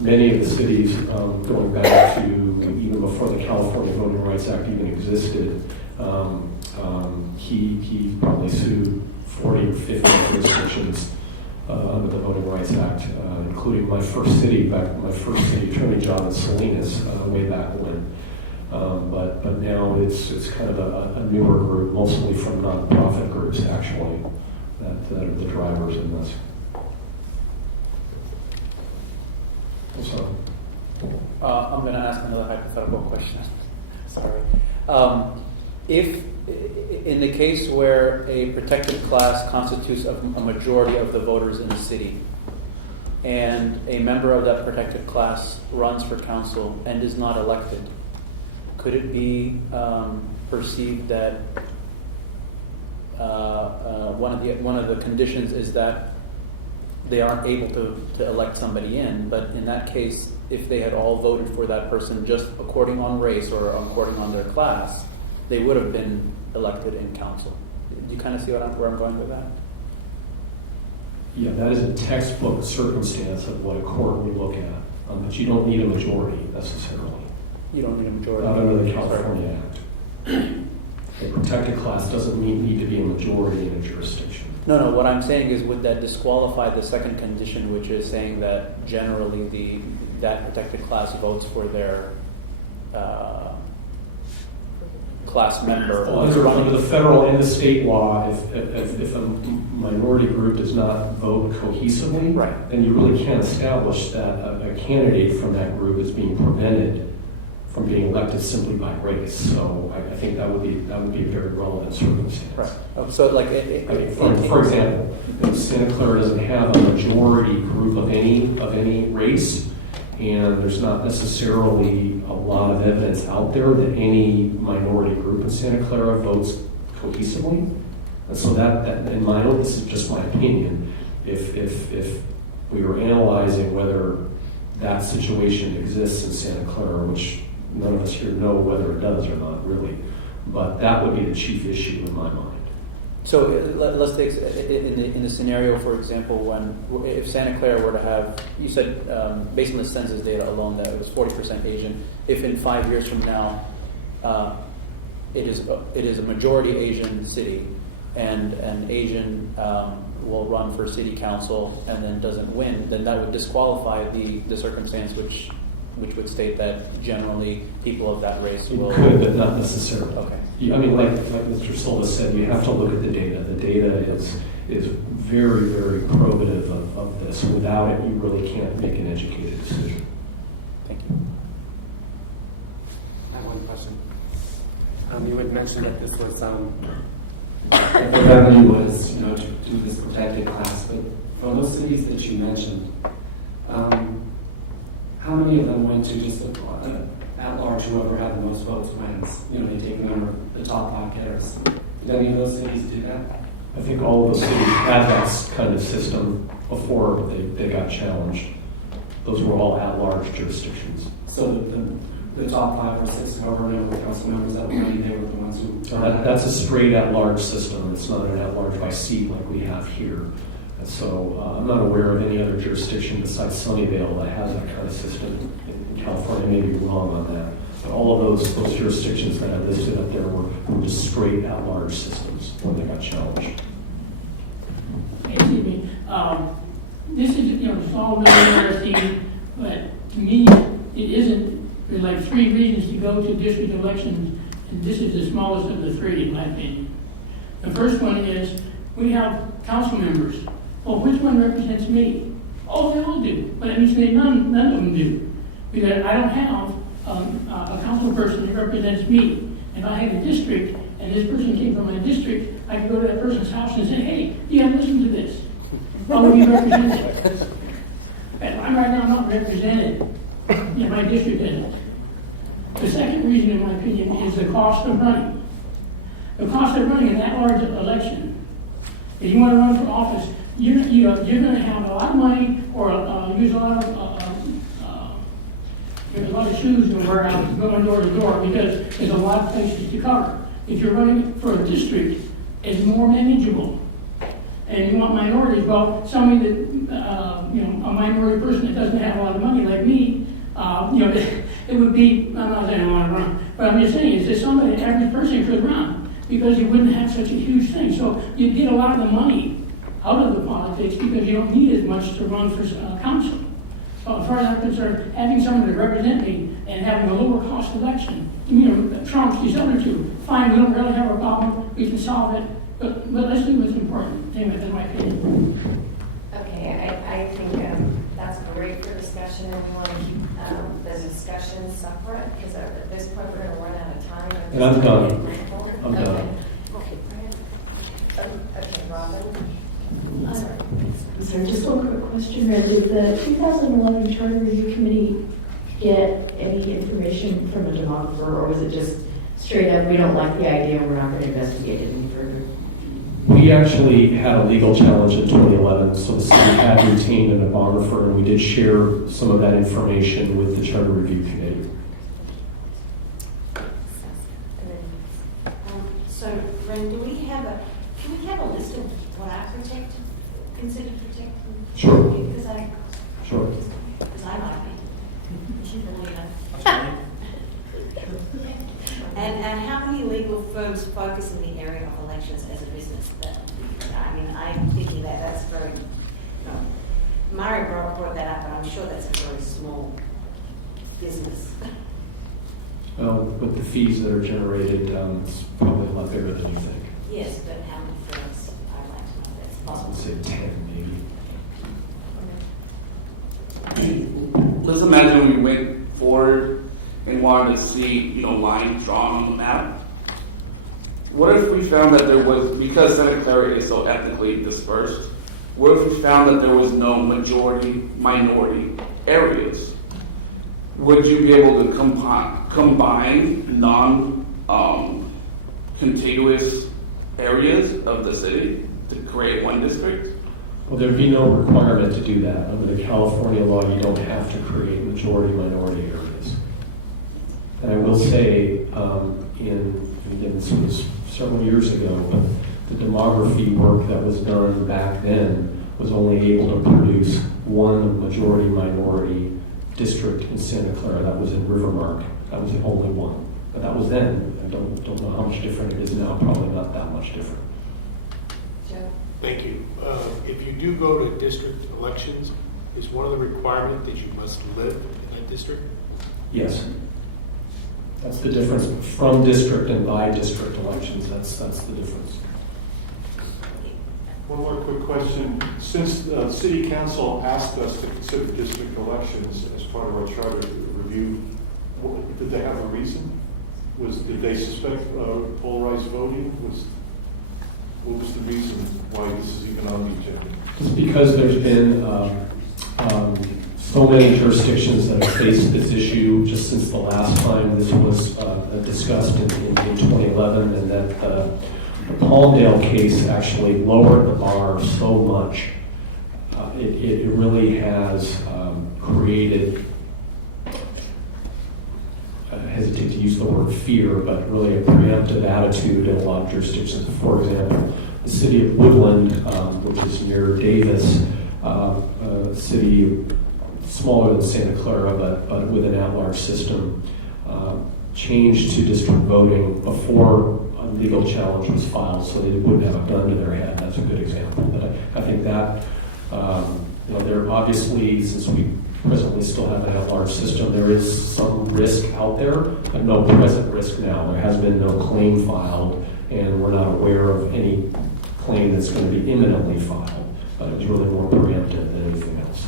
many of the cities, going back to even before the California Voting Rights Act even existed, he probably sued 40 or 50 jurisdictions under the Voting Rights Act, including my first city attorney job in Salinas way back when. But now it's kind of a newer group, mostly from nonprofit groups actually, that are the drivers in this. So, I'm going to ask another hypothetical question. Sorry. If, in the case where a protected class constitutes a majority of the voters in the city, and a member of that protected class runs for council and is not elected, could it be perceived that one of the conditions is that they aren't able to elect somebody in? But in that case, if they had all voted for that person just according on race or according on their class, they would have been elected in council. Do you kind of see where I'm going with that? Yeah, that is a textbook circumstance of what a court would look at, but you don't need a majority necessarily. You don't need a majority. Not under the California Act. A protected class doesn't need to be a majority in a jurisdiction. No, what I'm saying is would that disqualify the second condition, which is saying that generally that protected class votes for their class member? Under the federal and the state law, if a minority group does not vote cohesively, right, then you really can't establish that a candidate from that group is being prevented from being elected simply by race. So I think that would be a very relevant circumstance. Right. So like, for example, if Santa Clara doesn't have a majority group of any race, and there's not necessarily a lot of evidence out there that any minority group in Santa Clara votes cohesively, and so that in my own, this is just my opinion, if we were analyzing whether that situation exists in Santa Clara, which none of us here know whether it does or not really, but that would be the chief issue in my mind. so let's take in the scenario, for example, if Santa Clara were to have, you said based on the census data alone that it was 40% Asian. If in 5 years from now it is a majority Asian city, and an Asian will run for city council and then doesn't win, then that would disqualify the circumstance which would state that generally people of that race will. It could, but not necessarily. Okay. I mean, like Mr. Silva said, you have to look at the data. The data is very, very probative of this. Without it, you really can't make an educated decision. Thank you. I have one question. You had mentioned that this was the revenue was to do this protected class, but for those cities that you mentioned, how many of them went to just at large, whoever had the most votes wins? They take the top 5 getters. Did any of those cities do that? I think all of those cities had that kind of system before they got challenged. Those were all at-large jurisdictions. So the top 5 or 6, however many council members that were running, they were the ones who. That's a straight at-large system. It's not an at-large by seat like we have here. And so I'm not aware of any other jurisdiction besides Sunnyvale that has that kind of system. In California, I may be wrong on that. But all of those jurisdictions that I listed up there were just straight at-large systems when they got challenged. Excuse me. This is, it's all really interesting, but to me, it isn't. There's like 3 reasons to go to district elections, and this is the smallest of the 3, in my opinion. The first one is we have council members. Well, which one represents me? Oh, they all do, but it means none of them do, because I don't have a council person that represents me. If I had a district and this person came from my district, I could go to that person's house and say, hey, you have to listen to this. How would you represent it? And I'm right now not represented in my district isn't. The second reason, in my opinion, is the cost of running. The cost of running an at-large election. If you want to run for office, you're going to have a lot of money or use a lot of shoes to wear out going door to door because there's a lot of places to cover. If you're running for a district, it's more manageable. And you want minorities, well, somebody that, a minority person that doesn't have a lot of money like me, it would be, I'm not saying I want to run, but I'm just saying, is that somebody, an average person could run because you wouldn't have such a huge thing. So you'd get a lot of the money out of the politics because you don't need as much to run for council. So as far as I'm concerned, having someone to represent me and having a lower cost election, trumps these other 2. Fine, we don't really have a problem, we can solve it, but let's do what's important. Anyway, that's my opinion. Okay, I think that's great for discussion, and we want to keep the discussion separate, because at this point, we're going to run out of time. And I'm done. I'm done. Okay, Robin? Sorry. Sorry, just one quick question, Red. Did the 2011 Charter Review Committee get any information from a demographer, or was it just straight up, we don't like the idea, we're not going to investigate it any further? We actually had a legal challenge in 2011, so the city had retained an demographer, and we did share some of that information with the Charter Review Committee. So, Ren, can we have a list of what I consider protected? Sure. Because I Sure. like it. And how many legal firms focus in the area of elections as a business? I mean, I'm thinking that that's very, Mario brought that up, but I'm sure that's a very small business. Well, with the fees that are generated, it's probably a lot bigger than you think. Yes, but how many firms? I'd like to know if that's I possible. would say 10 maybe. Let's imagine we went forward and wanted to see, lines drawn on the map. What if we found that there was, because Santa Clara is so ethnically dispersed, what if we found that there was no majority-minority areas? Would you be able to combine non-contiguous areas of the city to create one district? Well, there'd be no requirement to do that. Under the California law, you don't have to create majority-minority areas. And I will say, again, this was several years ago, but the demography work that was done back then was only able to produce one majority-minority district in Santa Clara. That was in Rivermark. That was the only one. But that was then. I don't know how much different it is now. Probably not that much different. Joe? Thank you. If you do go to district elections, is one of the requirements that you must live in that district? Yes. That's the difference from district and by district elections. That's the difference. One more quick question. Since the city council asked us to consider district elections as part of our charter review, did they have a reason? Did they suspect polarized voting? What was the reason why this is even on the agenda? It's because there's been so many jurisdictions that have faced this issue just since the last time this was discussed in 2011, and that the Palmdale case actually lowered the bar so much. It really has created, I hesitate to use the word fear, but really a preemptive attitude in a lot of jurisdictions. For example, the city of Woodland, which is near Davis, a city smaller than Santa Clara, but with an at-large system, changed to district voting before a legal challenge was filed, so they wouldn't have a gun to their head. That's a good example. But I think that, there obviously, since we presently still have an at-large system, there is some risk out there, but no present risk now. There has been no claim filed, and we're not aware of any claim that's going to be imminently filed. But it was really more preemptive than anything else.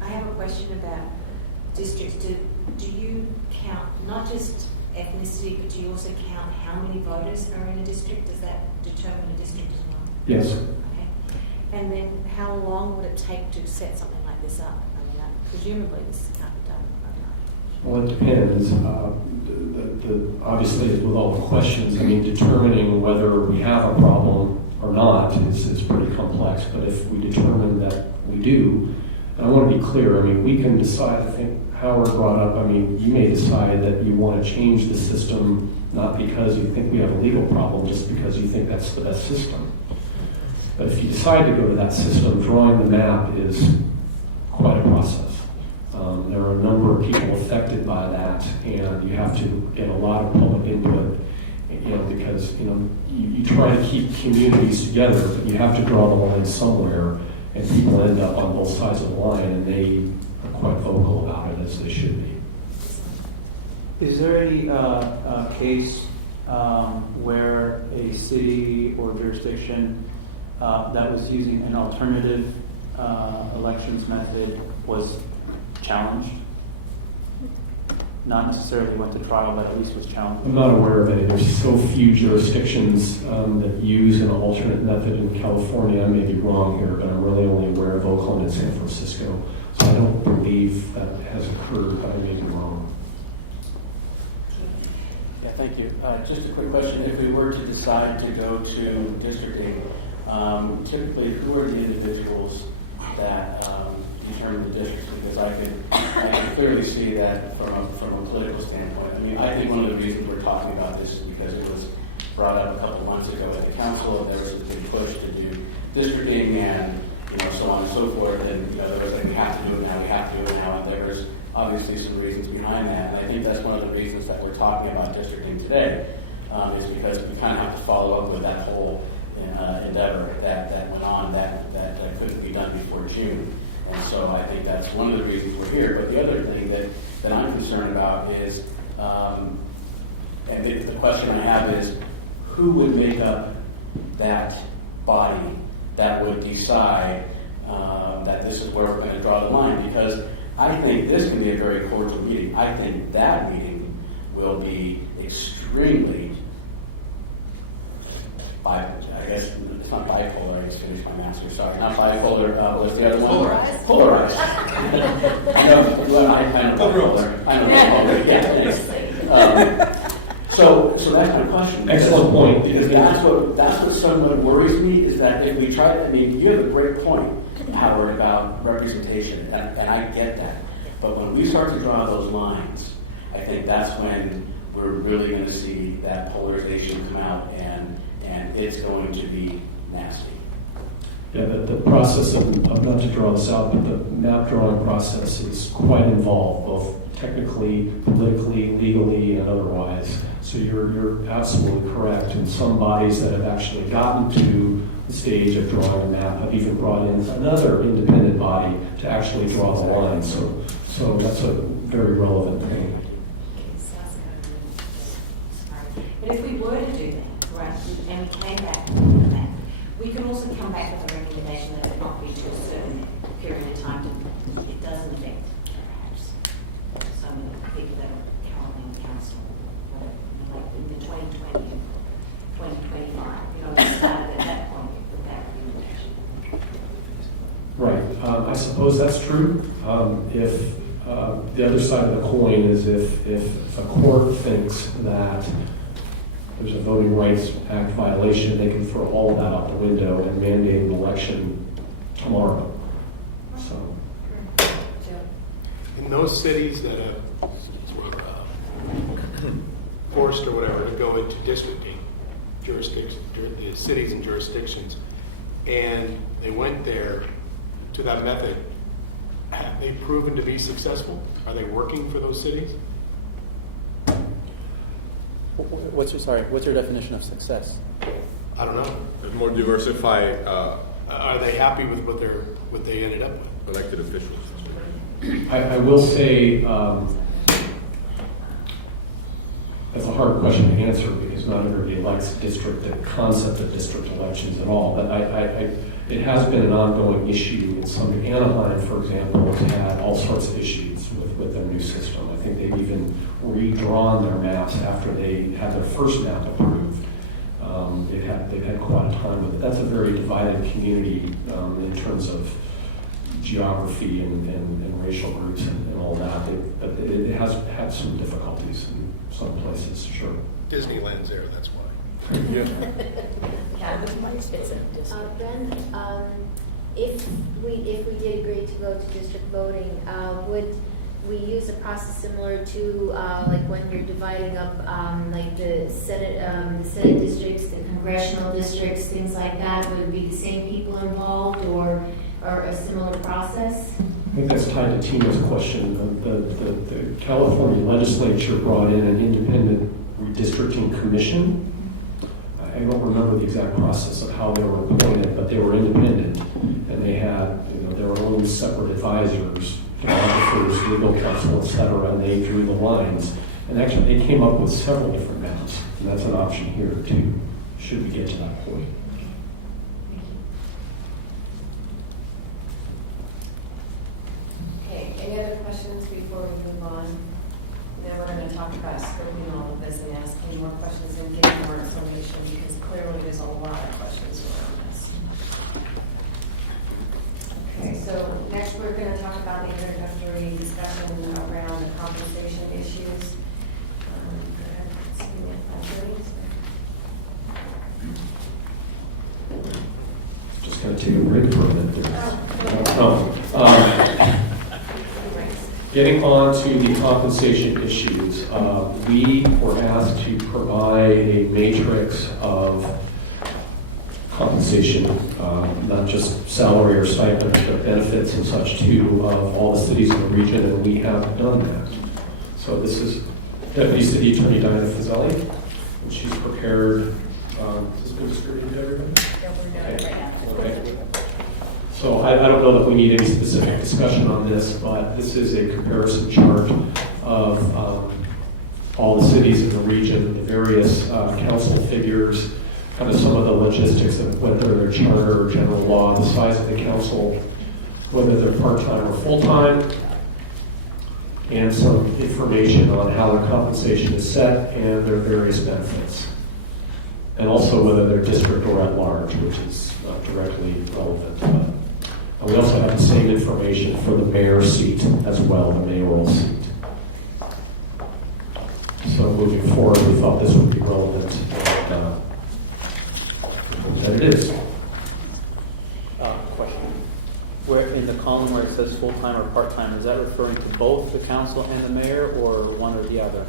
I have a question about districts. Do you count not just ethnicity, but do you also count how many voters are in a district? Does that determine a district as well? Yes. Okay. And then how long would it take to set something like this up? I mean, presumably this can't be done overnight. Well, it depends. Obviously, with all the questions, I mean, determining whether we have a problem or not is pretty complex. But if we determine that we do, and I want to be clear, I mean, we can decide, I think Howard brought up, I mean, you may decide that you want to change the system not because you think we have a legal problem, just because you think that's the best system. But if you decide to go to that system, drawing the map is quite a process. There are a number of people affected by that, and you have to get a lot of public input, because, you try to keep communities together, but you have to draw the line somewhere, and people end up on both sides of the line, and they are quite vocal about it, as they should be. Is there any case where a city or jurisdiction that was using an alternative elections method was challenged? Not necessarily went to trial, but at least was challenged. I'm not aware of any. There's so few jurisdictions that use an alternate method in California. I may be wrong here, but I'm really only aware of Oakland and San Francisco. So I don't believe that has occurred, but I may be wrong. Yeah, thank you. Just a quick question. If we were to decide to go to districting, typically who are the individuals that determine the districts? Because I can clearly see that from a political standpoint. I mean, I think one of the reasons we're talking about this is because it was brought up a couple of months ago at the council. There was a big push to do districting and so on and so forth. And there was like, we have to do it now, and there was obviously some reasons behind that. And I think think that's one of the reasons that we're talking about districting today, is because we kind of have to follow up with that whole endeavor that went on that couldn't be done before June. And so I think that's one of the reasons we're here. But the other thing that I'm concerned about is, and the question I have is, who would make up that body that would decide that this is where we're going to draw the line? Because I think this can be a very cordial meeting. I think that meeting will be extremely, I guess it's not bipolar, I just finished my master's, sorry, not bipolar, what's the other one? Polarized. Polarized. I know, well, I know bipolar. I know bipolar, yeah. So that kind of question. Excellent point. Because that's what somewhat worries me, is that if we try, I mean, you have a great point, Howard, about representation, and I get that. But when we start to draw those lines, I think that's when we're really going to see that polarization come out, and it's going to be nasty. Yeah, the process of not to draw this out, but the map drawing process is quite involved, both technically, politically, legally, and otherwise. So you're absolutely correct. And some bodies that have actually gotten to the stage of drawing a map have even brought in another independent body to actually draw the line. So that's a very relevant thing. But if we were to do that, right, and we came back with a map, we could also come back with a recommendation that it not be to a certain period of time it doesn't affect perhaps some of the people that are currently in council, like in the 2020 and 2025, it started at that point with that recommendation. Right. I suppose that's true. If the other side of the coin is if a court thinks that there's a Voting Rights Act violation, they can throw all of that out the window and mandate an election tomorrow. So, In those cities that have forced or whatever to go into districting jurisdictions, the cities and jurisdictions, and they went there to that method, have they proven to be successful? Are they working for those cities? What's your definition of success? I don't know. There's more diversified Are they happy with what they ended up with? elected officials. I will say that's a hard question to answer because not everybody likes the concept of district elections at all. But it has been an ongoing issue. Anaheim, for example, has had all sorts of issues with their new system. I think they've even redrawn their maps after they had their first map approved. They've had quite a time with it. That's a very divided community in terms of geography and racial groups and all that. But it has had some difficulties in some places, sure. Disneyland's there, that's why. Yeah. Ben, if we did agree to go to district voting, would we use a process similar to like when you're dividing up like the Senate districts, the congressional districts, things like that? Would it be the same people involved or a similar process? I think that's tied to Tina's question. The California legislature brought in an independent redistricting commission. I don't remember the exact process of how they were appointed, but they were independent, and they had their own separate advisors, demographers, legal counsel, et cetera, and they drew the lines. And actually, they came up with several different maps, and that's an option here too, should we get to that point. Okay, any other questions before we move on? Then we're going to talk about scoping all of this and ask any more questions and getting more information because clearly there's a lot of questions around this. Okay, so next we're going to talk about the introductory discussion around the compensation issues. Just going to take a break for a minute. Getting on to the compensation issues, we were asked to provide a matrix of compensation, not just salary or stipend, but benefits and such too, of all the cities in the region, and we have done that. So this is Deputy City Attorney Diana Fazeli, and she's prepared, has this been distributed to everybody? Yeah, we're doing it right now. Okay. So I don't know that we need any specific discussion on this, but this is a comparison chart of all the cities in the region, the various council figures, kind of some of the logistics of whether they're charter or general law, the size of the council, whether they're part-time or full-time, and some information on how their compensation is set and their various benefits. And also whether they're district or at large, which is not directly relevant. But we also have the same information for the mayor's seat as well, the mayoral seat. So moving forward, we thought this would be relevant, and that it is. Question. Where in the column where it says full-time or part-time, is that referring to both the council and the mayor, or one or the other?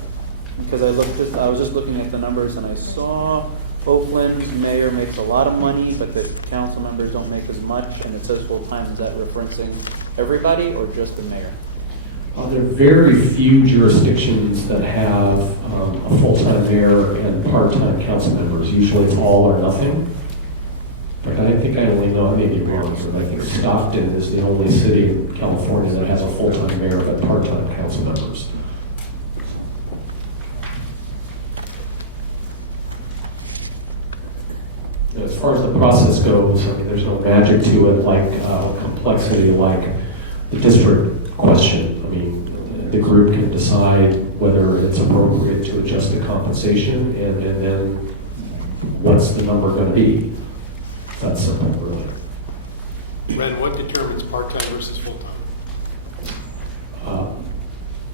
Because I was just looking at the numbers and I saw Oakland's mayor makes a lot of money, but the council members don't make as much, and it says full-time. Is that referencing everybody or just the mayor? There are very few jurisdictions that have a full-time mayor and part-time council members. Usually it's all or nothing. But I think I only know, I may be wrong, but I think Stockton is the only city in California that has a full-time mayor but part-time council members. And as far as the process goes, I mean, there's no magic to it, like complexity, like the district question. I mean, the group can decide whether it's appropriate to adjust the compensation, and then what's the number going to be. That's simple, really. Ren, what determines part-time versus full-time?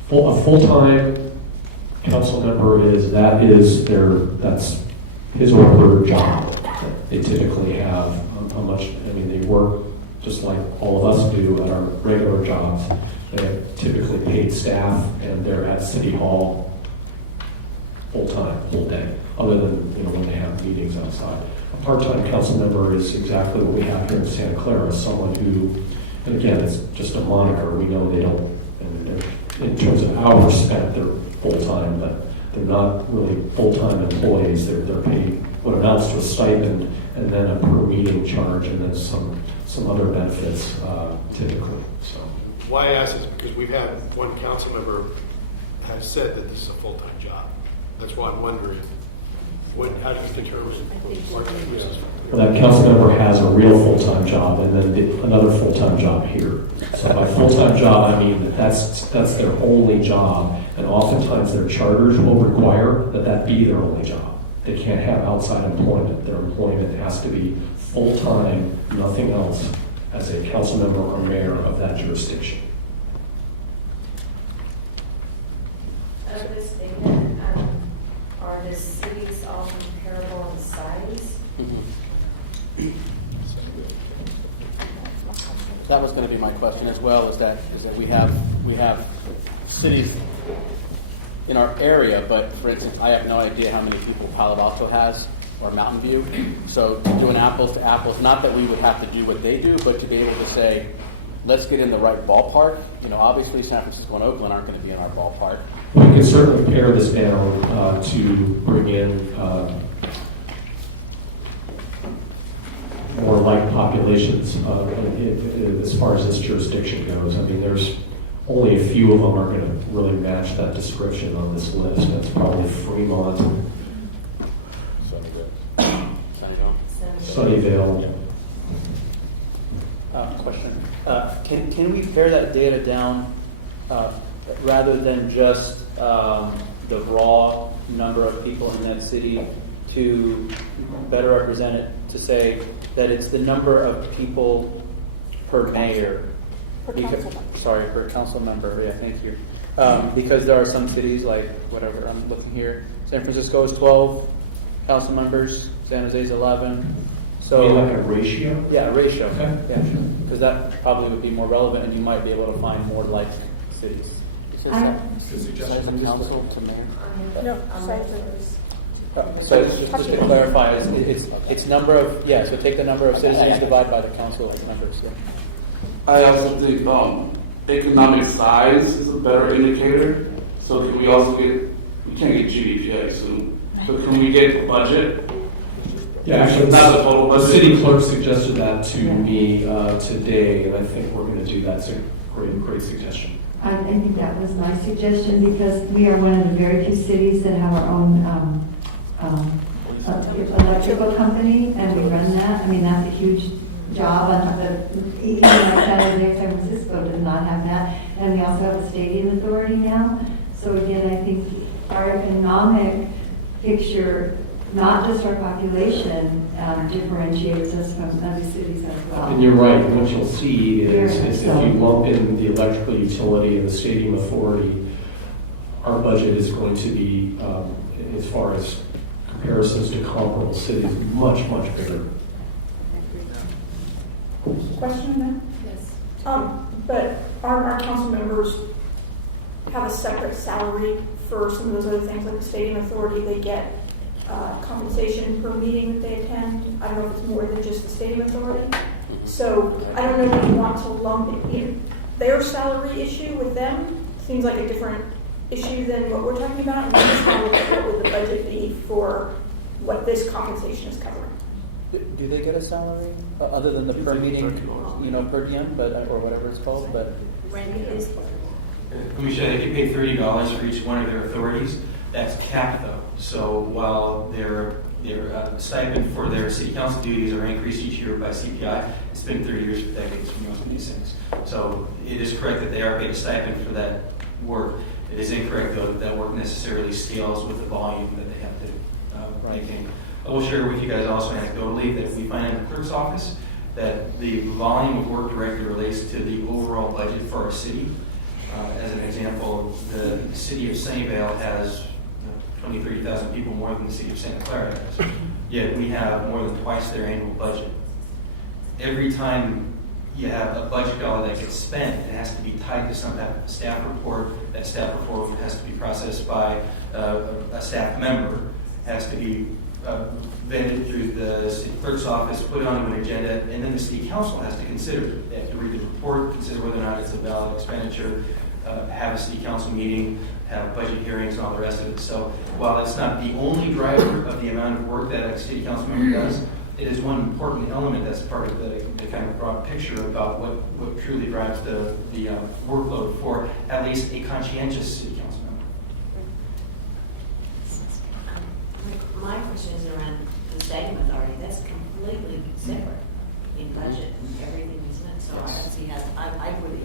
A full-time council member that's his or her job. They typically have they work just like all of us do at our regular jobs. They have typically paid staff, and they're at City Hall full-time, full day, other than when they have meetings outside. A part-time council member is exactly what we have here in Santa Clara, someone who, and again, it's just a moniker. We know they don't, in terms of hours spent, they're full-time, but they're not really full-time employees. They're paid what amounts to a stipend, and then a per meeting charge, and then some other benefits typically. So Why I ask is because we've had one council member has said that this is a full-time job. That's why I'm wondering, how do you determine part-time versus full-time? well, that council member has a real full-time job, and then another full-time job here. So by full-time job, I mean that's their only job, and oftentimes their charters will require that be their only job. They can't have outside employment. Their employment has to be full-time, nothing else, as a council member or mayor of that jurisdiction. Of this data, are the cities all comparable in size? That was going to be my question as well. Is that we have cities in our area, but for instance, I have no idea how many people Palo Alto has or Mountain View. So to do an apples to apples, not that we would have to do what they do, but to be able to say, let's get in the right ballpark. Obviously San Francisco and Oakland aren't going to be in our ballpark. We can certainly pare this down to bring in more like populations as far as this jurisdiction goes. I mean, there's only a few of them are going to really match that description on this list. That's probably Fremont, Sunnyvale. Question. Can we pare that data down rather than just the raw number of people in that city to better represent it, to say that it's the number of people per mayor? Per council member. Yeah, thank you. Because there are some cities like whatever I'm looking here. San Francisco is 12 council members. San Jose is 11. So like a ratio? Yeah, a ratio. Okay. Yeah, because that probably would be more relevant, and you might be able to find more like cities. Size of council to mayor. No, size So just to clarify, it's number of so take the number of citizens divided by the council members. Yeah. I also think economic size is a better indicator. So can we also get, we can't get GDP, I assume, but can we get a budget? Yeah, actually, Not the total the budget. city clerk suggested that to me today, and I think we're going to do that. It's a great suggestion. I think that was my suggestion because we are one of the very few cities that have our own electrical company, and we run that. I mean, that's a huge job. Even like San Francisco does not have that, and we also have a stadium authority now. So again, I think our economic picture, not just our population, differentiates us from other cities as well. And you're right, and what you'll see is if so- you lump in the electrical utility and the stadium authority, our budget is going to be, as far as comparisons to comparable cities, much bigger. Question on Yes. that? But our council members have a separate salary for some of those other things, like the stadium authority, they get compensation per meeting that they attend. I don't know if it's more than just the stadium authority. So I don't know if you want to lump in their salary issue with them. Seems like a different issue than what we're talking about. And just kind of look at what would the budget be for what this compensation is covering. Do they get a salary other than the per meeting, per diem, or whatever it's called? But Commissioner, they get paid $30 for each one of their authorities. That's capped though. So while their stipend for their city council duties are increased each year by CPI, it's been 30 years for decades for most of these things. So it is correct that they are paid a stipend for that work. It is incorrect though that that work necessarily scales with the volume that they have to maintain. I will share with you guys also anecdotally that we find in the clerk's office that the volume of work directly relates to the overall budget for our city. As an example, the city of Sunnyvale has 30,000 people more than the city of Santa Clara has. Yet we have more than twice their annual budget. Every time you have a budget dollar that gets spent, it has to be tied to some type of staff report. That staff report has to be processed by a staff member, has to be vetted through the city clerk's office, put onto an agenda, and then the city council has to consider it. They have to read the report, consider whether or not it's a valid expenditure, have a city council meeting, have budget hearings and all the rest of it. So while it's not the only driver of the amount of work that a city council member does, it is one important element that's part of the kind of broad picture about what truly drives the workload for at least a conscientious city council member. My question is around the stadium authority. That's completely separate in budget and everything, isn't it? So I don't see how, I would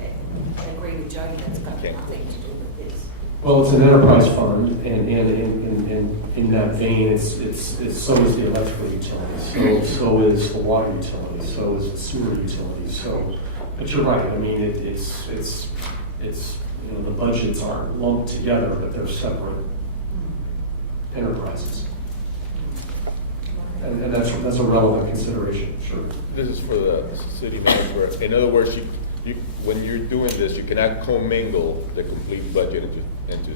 agree with Jody, that's got nothing to do with this. Well, it's an enterprise fund, and in that vein, it's so is the electrical utility, so is the water utility, so is the sewer utility. So, but you're right. I mean, it's the budgets aren't lumped together, but they're separate enterprises, and that's a relevant consideration. Sure. This is for the city manager. In other words, when you're doing this, you cannot commingle the complete budget into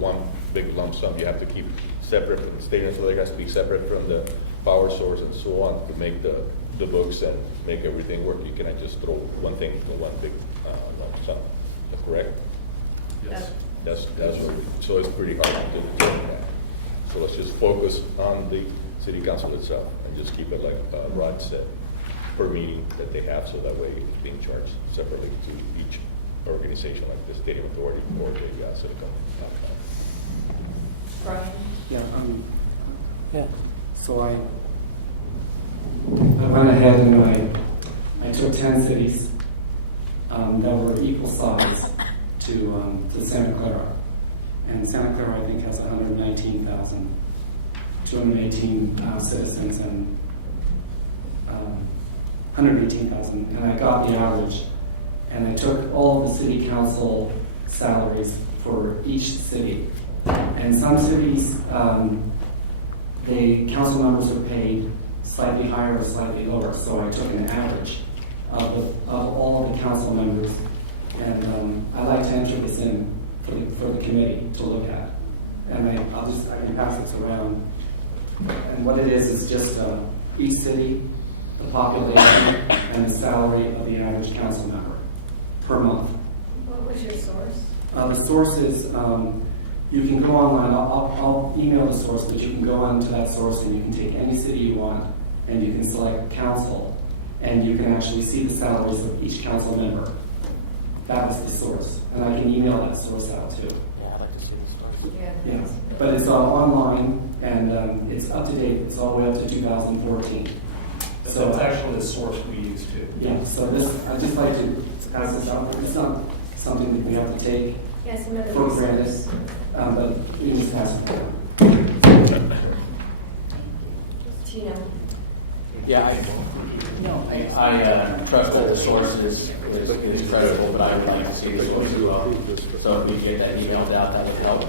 one big lump sum. You have to keep separate from the stadium, so it has to be separate from the power source and so on to make the books and make everything work. You cannot just throw one thing into one big lump sum. Is that correct? Yes. That's so it's pretty hard to determine that. So let's just focus on the city council itself and just keep it like Rod said, per meeting that they have, so that way it's being charged separately to each organization, like the stadium authority or the city council. Brian? Yeah. Yeah. So I went ahead and I took 10 cities that were equal size to Santa Clara. And Santa Clara, I think, has 218 citizens and 118,000. And I got the average. And I took all of the city council salaries for each city. And some cities, the council members are paid slightly higher or slightly lower. So I took an average of all of the council members. And I'd like to enter this in for the committee to look at. And I can pass it around. And what it is just each city, the population, and the salary of the average council member per month. What was your source? The sources, you can go online. I'll email the source, but you can go onto that source and you can take any city you want, and you can select council, and you can actually see the salaries of each council member. That was the source, and I can email that source out too. Yeah, I'd like to see the source. Yeah, but it's online, and it's up to date. It's all the way up to 2014. So it's actually the source we use too. Yeah, so this, I'd just like to pass this out. It's not something that we have to take Yes, another for granted, resource. but we just pass it down. Tina? Yeah, I trust that the source is credible, but I would like to see the source as well. So if we get that emailed out, that would help.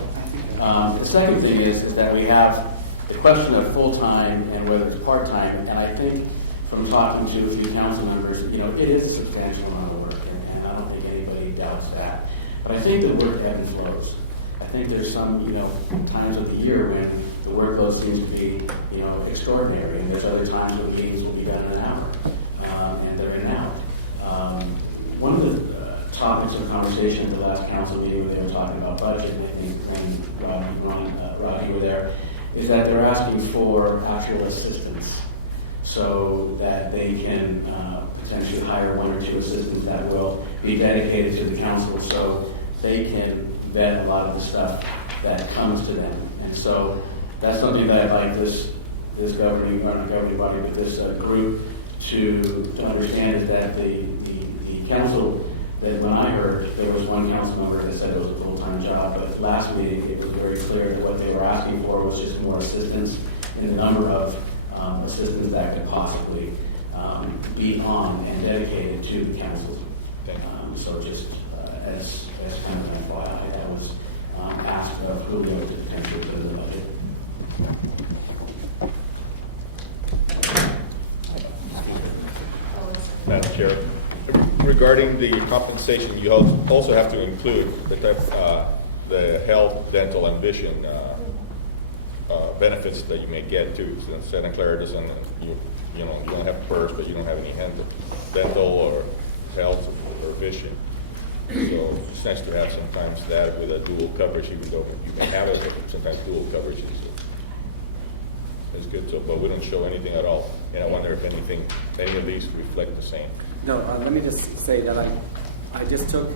The second thing is that we have the question of full-time and whether it's part-time, and I think from talking to a few council members, it is a substantial amount of work, and I don't think anybody doubts that. But I think the work ebbs and flows. I think there's some, times of the year when the workload seems to be, extraordinary, and there's other times when meetings will be done in an hour, and they're in and out. One of the topics of conversation at the last council meeting when they were talking about budget, and I think when Rob, you were there, is that they're asking for actual assistance so that they can potentially hire one or two assistants that will be dedicated to the council so they can vet a lot of the stuff that comes to them. And so that's something that I'd like this governing, or not governing body, but this group to understand, is that the council, that when I heard, there was one council member that said it was a full-time job, but last meeting it was very clear that what they were asking for was just more assistance in the number of assistants that could possibly be on and dedicated to the council. So just as kind of an FYI, that was asked of Julio to potentially put in the budget. Madam Chair, regarding the compensation, you also have to include the health, dental, and vision benefits that you may get too. So Santa Clara doesn't, you don't have PERS, but you don't have any dental or health or vision. So it's nice to have sometimes that with a dual coverage, even though you may have it, but sometimes dual coverage is good. So, but we don't show anything at all. And I wonder if any of these reflect the same. No, let me just say that I just took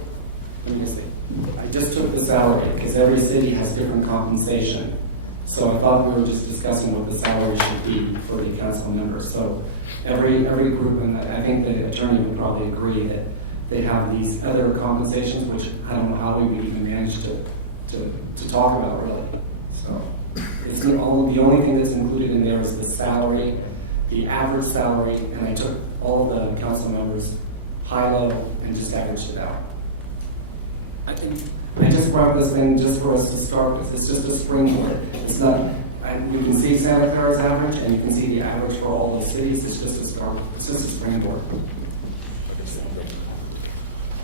the salary because every city has different compensation. So I thought we were just discussing what the salary should be for the council members. So every group, and I think the attorney would probably agree that they have these other compensations, which I don't know how we would even manage to talk about really. So it's the only thing that's included in there is the salary, the average salary, and I took all of the council members high level and just averaged it out. I just brought this thing just for us to start with. It's just a springboard. It's not. You can see Santa Clara's average, and you can see the average for all the cities. It's just a start. It's just a springboard.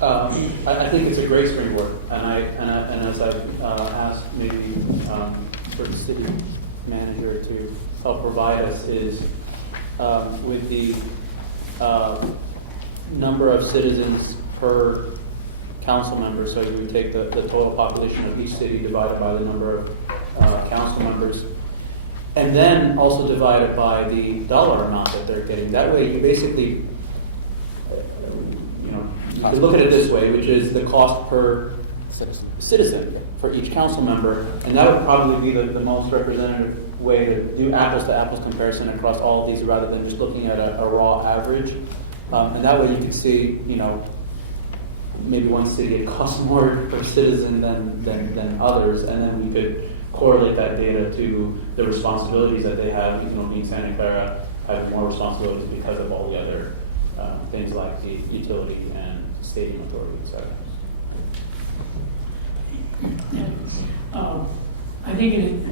I think it's a great springboard, and as I've asked maybe for the city manager to help provide us is with the number of citizens per council member. So you would take the total population of each city divided by the number of council members, and then also divided by the dollar amount that they're getting. That way, you basically you could look at it this way, which is the cost per citizen for each council member, and that would probably be the most representative way to do apples-to-apples comparison across all of these, rather than just looking at a raw average. And that way, you can see, maybe one city it costs more per citizen than others, and then we could correlate that data to the responsibilities that they have. Being Santa Clara has more responsibilities because of all the other things like the utility and stadium authority, etc. I think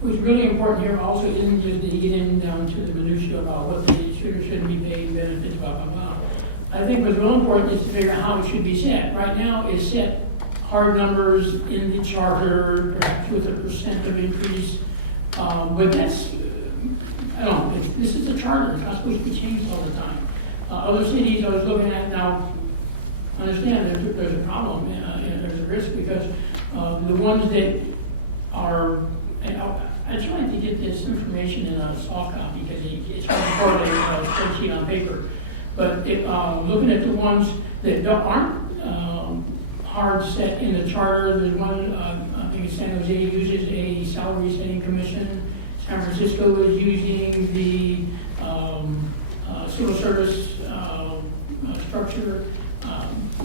what's really important here also isn't just to get in down to the minutiae about what they should or shouldn't be paid, benefits, blah, blah, blah. I think what's real important is to figure out how it should be set. Right now, it's set hard numbers in the charter, perhaps with a % of increase. But that's, I don't know, this is a charter. It's not supposed to be changed all the time. Other cities I was looking at now, understand there's a problem, and there's a risk, because the ones that are, and I tried to get this information in a soft copy, because it's hard to a spreadsheet on paper. But looking at the ones that aren't hard set in the charter, there's one, I think San Jose uses a salary setting commission. San Francisco is using the civil service structure.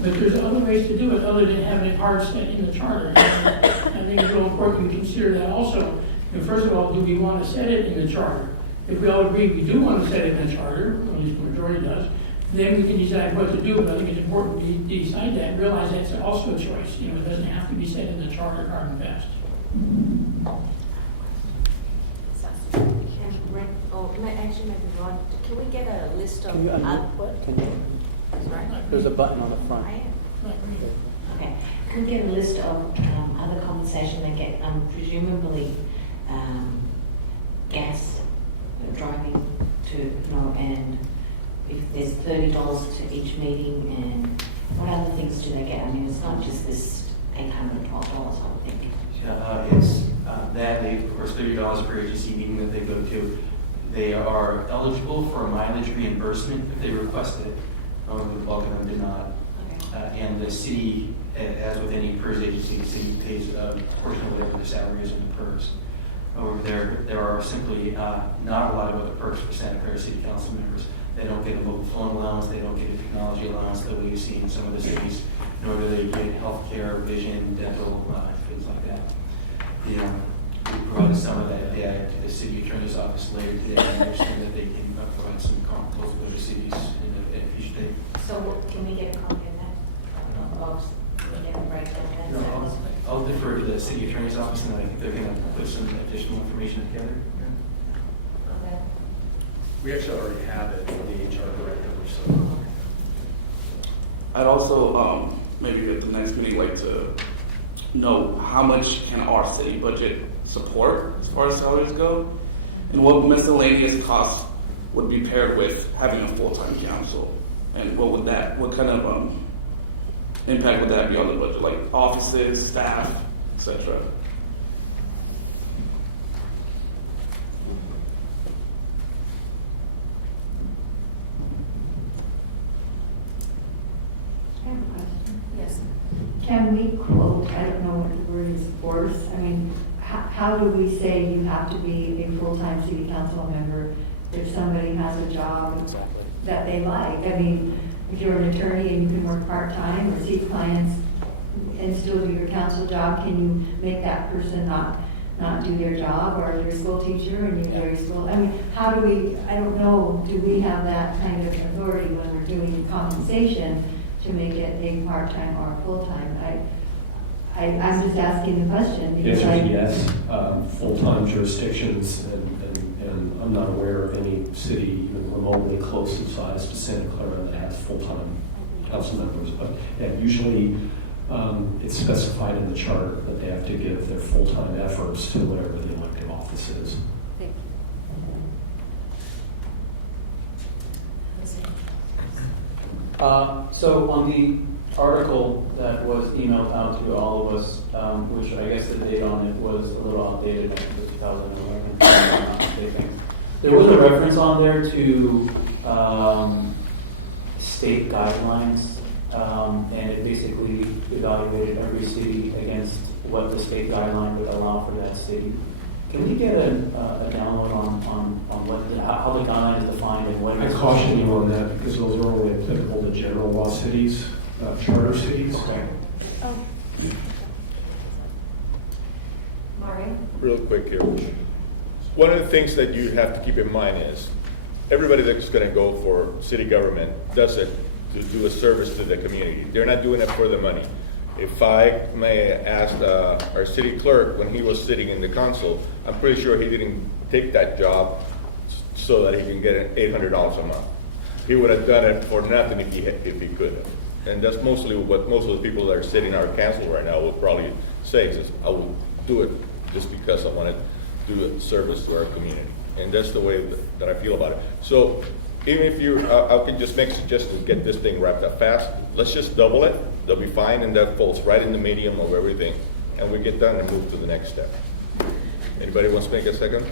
But there's other ways to do it other than having it hard set in the charter. And I think it's real important to consider that also. And first of all, do we want to set it in the charter? If we all agree we do want to set it in the charter, or at least the majority does, then we can decide what to do. But I think it's important to decide that and realize that's also a choice. It doesn't have to be set in the charter hard and fast. Actually, maybe Ron, can we get a list of Can you unmute? what? Can you? Sorry? There's a button on the front. I am. Okay. Can we get a list of other compensation they get? Presumably gas, driving to, and if there's $30 to each meeting, and what other things do they get? I mean, it's not just this $812, I would think. It's that they, of course, $30 per agency meeting that they go to. They are eligible for a mileage reimbursement if they request it. The bulk of them do not. Okay. And the city, as with any PERS agency, the city pays a portion of whatever the salary is in the PERS. Over there are simply not a lot of other perks for Santa Clara City Council members. They don't get a mobile phone allowance, they don't get a technology allowance the way you see in some of the cities, nor do they get health care, vision, dental, things like that. We provided some of that data to the city attorney's office later today, and I understand that they can provide some comparables with other cities in a future date. So can we get a copy of that? Can we get a breakdown of that? No, I'll defer to the city attorney's office, and I think they're going to put some additional information together. Okay. We actually already have it for the HR director, so. I'd also, maybe at the next meeting, like to know how much can our city budget support as far as salaries go, and what miscellaneous costs would be paired with having a full-time council, and what kind of impact would that be on the budget, like offices, staff, etc. I have a question. Yes. Can we quote, I don't know what the word is, force? I mean, how do we say you have to be a full-time city council member if somebody has a job that they like? I mean, if you're an attorney and you can work part-time or see clients and still do your council job, can you make that person not do their job? Or if you're a school teacher and you go to school, I mean, how do we, I don't know, do we have that kind of authority when we're doing compensation to make it a part-time or a full-time? I'm just asking the question because Answer is yes. Full-time jurisdictions, and I'm not aware of any city even remotely close in size to Santa Clara that has full-time council members. But yeah, usually it's specified in the charter that they have to give their full-time efforts to whatever the elective office is. So on the article that was emailed out to all of us, which I guess the date on it was a little outdated, like 2011, if I'm not mistaken. There was a reference on there to state guidelines, and it basically evaluated every city against what the state guideline would allow for that city. Can we get a download on how the guideline is defined and what? I caution you on that because those are only applicable to general law cities, charter cities. Okay. Oh, Mario? Real quick here. One of the things that you have to keep in mind is everybody that's going to go for city government does it to do a service to the community. They're not doing it for the money. If I may ask our city clerk, when he was sitting in the council, I'm pretty sure he didn't take that job so that he can get $800 a month. He would have done it for nothing if he could have. And that's mostly what most of the people that are sitting in our council right now will probably say is, I will do it just because I want to do a service to our community. And that's the way that I feel about it. So even if you, I can just make a suggestion to get this thing wrapped up fast. Let's just double it. They'll be fine, and that falls right in the medium of everything. And we get done and move to the next step. Anybody wants to make a second?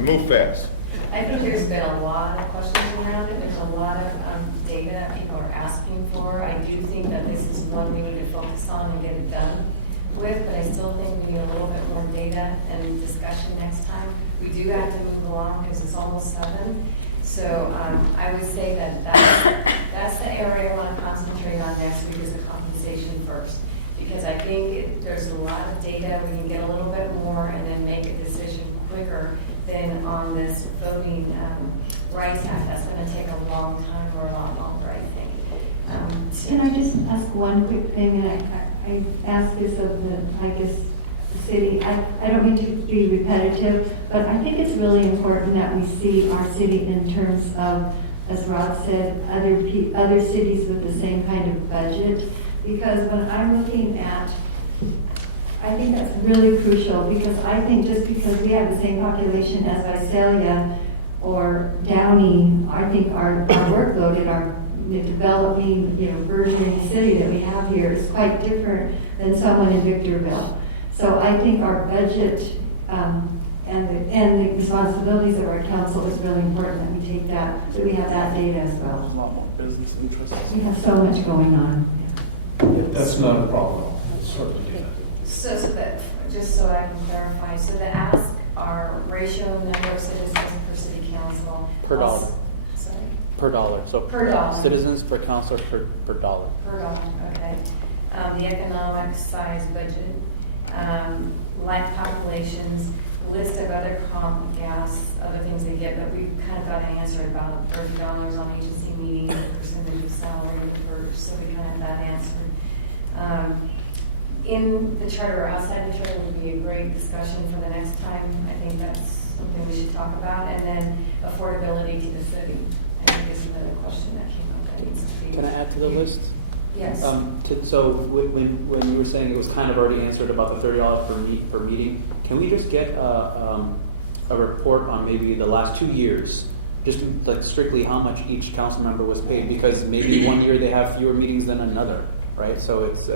Move fast. I think there's been a lot of questions around it. There's a lot of data that people are asking for. I do think that this is one we need to focus on and get it done with, but I still think we need a little bit more data and discussion next time. We do have to move along because it's almost 7. So I would say that that's the area I want to concentrate on next week is the compensation first. Because I think there's a lot of data, we can get a little bit more and then make a decision quicker than on this voting rights act. That's going to take a long time or a lot longer, I think. Can I just ask one quick thing? I asked this of the, I guess, the city. I don't mean to be repetitive, but I think it's really important that we see our city in terms of, as Rod said, other cities with the same kind of budget. Because when I'm looking at, I think that's really crucial because I think just because we have the same population as Visalia or Downey, I think our workload in our developing, burgeoning city that we have here is quite different than someone in Victorville. So I think our budget and the responsibilities of our council is really important that we take that we have that data as well. There's a lot more business interests. We have so much going on. That's not a problem. It's certainly data. So that, just so I can clarify, so the ask are ratio number of citizens per city council. Per dollar. Sorry? Per dollar. So Per dollar. Citizens per council per dollar. Per dollar, okay. The economic size budget, life populations, list of other comp, gas, other things they get, but we've kind of got an answer about $30 on agency meetings, percentage of salary, so we kind of have that answered. In the charter or outside the charter would be a great discussion for the next time. I think that's something we should talk about. And then affordability to the city. I think is another question that came up that needs to be. Can I add to the list? Yes. So when you were saying it was kind of already answered about the $30 per meeting, can we just get a report on maybe the last 2 years, just like strictly how much each council member was paid? Because maybe one year they have fewer meetings than another, right? So it's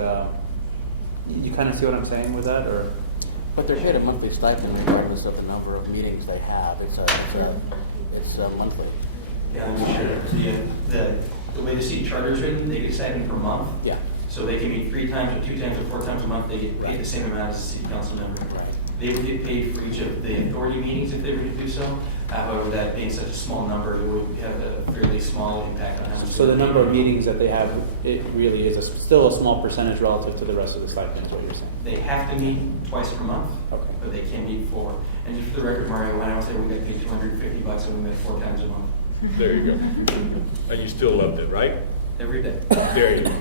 you kind of see what I'm saying with that, or? But they're paid a monthly stipend regardless of the number of meetings they have. It's monthly. Yeah, I'm sure. The way the city charter is written, they get a stipend per month. Yeah. So they can meet 3 times or 2 times or 4 times a month. They get paid the same amount as a city council member. Right. They would get paid for each of the authority meetings if they were to do so. However, that being such a small number, it would have a fairly small impact on how much. So the number of meetings that they have, it really is still a small percentage relative to the rest of the stipend, is what you're saying. They have to meet twice per month, Okay. but they can meet 4. And just for the record, Mario, when I was there, we got paid $250 and we met 4 times a month. There you go. And you still loved it, right? Every day. There you go.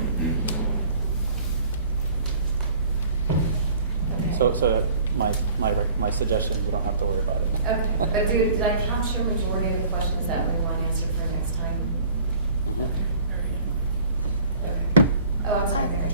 So my suggestion, we don't have to worry about it. Okay, but did I capture majority of the questions that we want answered for next time? Okay. Oh, I'm sorry, Mary.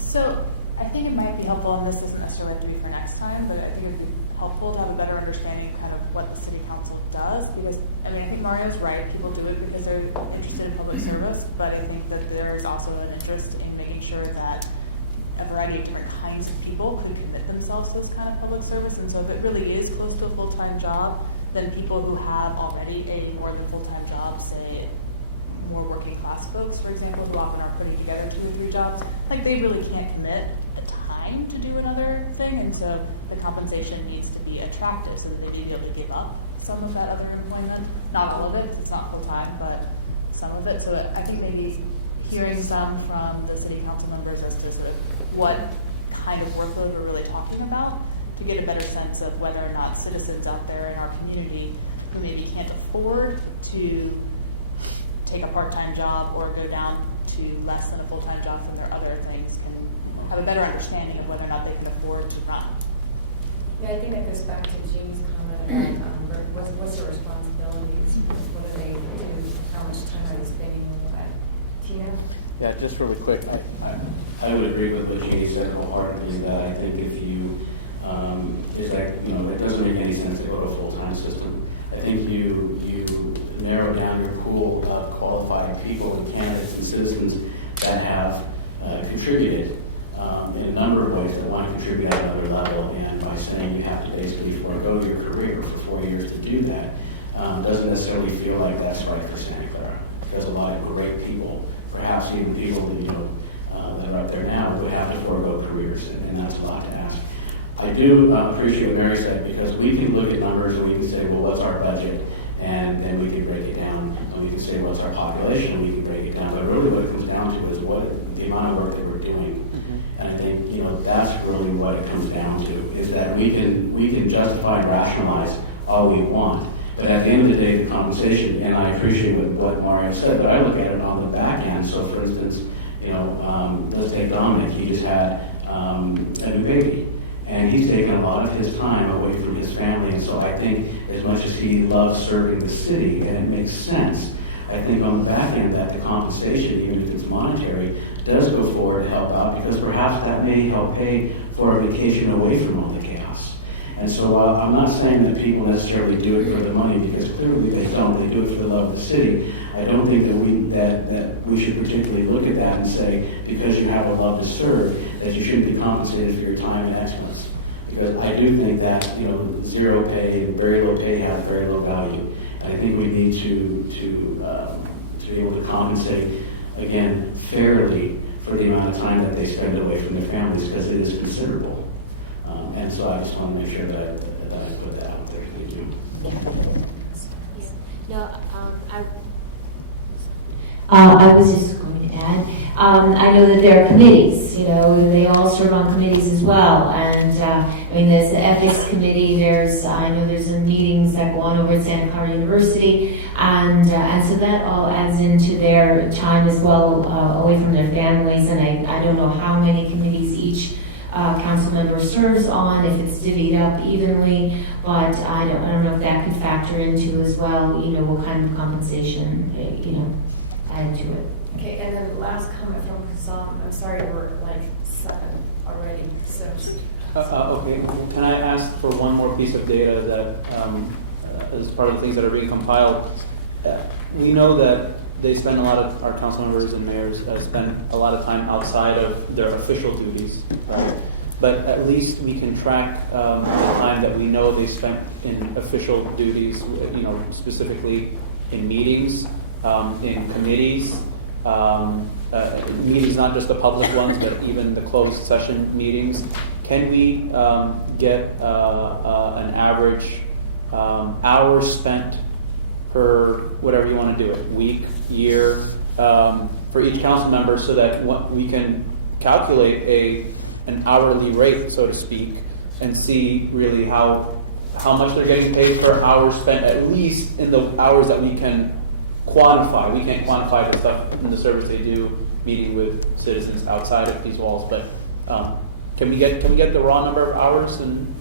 So I think it might be helpful, and this isn't necessarily to be for next time, but I think it would be helpful to have a better understanding of kind of what the city council does, because, I think Mario's right, people do it because they're interested in public service, but I think that there is also an interest in making sure that a variety of different kinds of people could commit themselves to this kind of public service, and so if it really is close to a full-time job, then people who have already a more than full-time job, say more working class folks, for example, who often are putting together 2 or 3 jobs, they really can't commit a time to do another thing, and so the compensation needs to be attractive so that they may be able to give up some of that other employment. Not all of it, it's not full-time, but some of it. So I think maybe hearing some from the city council members as to sort of what kind of workload we're really talking about to get a better sense of whether or not citizens out there in our community who maybe can't afford to take a part-time job or go down to less than a full-time job from their other things can have a better understanding of whether or not they can afford to run. Yeah, I think that goes back to Jean's comment about what's their responsibilities, what do they do, how much time are they spending on that. Tina? Yeah, just really quick. I would agree with what Jeannie said wholeheartedly, that I think if you, it doesn't make any sense to go to a full-time system. I think you narrow down your pool of qualified people and candidates and citizens that have contributed in a number of ways that want to contribute at another level, and by saying you have to basically forego your career for 4 years to do that, doesn't necessarily feel like that's right for Santa Clara. There's a lot of great people, perhaps even people that that are up there now would have to forego careers, and that's a lot to ask. I do appreciate what Mary said, because we can look at numbers and we can say, well, what's our budget? And then we can break it down, and we can say, what's our population? And we can break it down. But really what it comes down to is what the amount of work that we're doing. And I think, that's really what it comes down to, is that we can justify and rationalize all we want. But at the end of the day, the compensation, and I appreciate what Mario said, but I look at it on the back end. So for instance, let's take Dominic. He just had a new baby. And he's taken a lot of his time away from his family. And so I think as much as he loves serving the city, and it makes sense, I think on the back end that the compensation, even if it's monetary, does go forward to help out, because perhaps that may help pay for a vacation away from all the chaos. And so I'm not saying that people necessarily do it for the money, because clearly they don't. They do it for the love of the city. I don't think that we should particularly look at that and say, because you have a love to serve, that you shouldn't be compensated for your time and excellence. Because I do think that zero pay and very low pay have very low value, and I think we need to be able to compensate again fairly for the amount of time that they spend away from their families, because it is considerable. And so I just want to make sure that I put that out there. Thank you. No, I was just going to add, I know that there are committees, they all serve on committees as well. And there's the ethics committee, I know there's some meetings that go on over at Santa Clara University. And so that all adds into their time as well, away from their families. And I don't know how many committees each council member serves on, if it's divvied up evenly, but I don't know if that could factor into as well, what kind of compensation, add to it. Okay, and then last comment from Kazam. I'm sorry, we're like 7 already, so. Okay, can I ask for one more piece of data that is part of the things that are being compiled? We know that they spend a lot of, our council members and mayors spend a lot of time outside of their official duties, right? But at least we can track the time that we know they spent in official duties, specifically in meetings, in committees, meetings, not just the public ones, but even the closed session meetings. Can we get an average hours spent per whatever you want to do it, week, year, for each council member, so that we can calculate an hourly rate, so to speak, and see really how much they're getting paid per hour spent, at least in the hours that we can quantify. We can't quantify the stuff in the service they do, meeting with citizens outside of these walls, but can we get the raw number of hours? And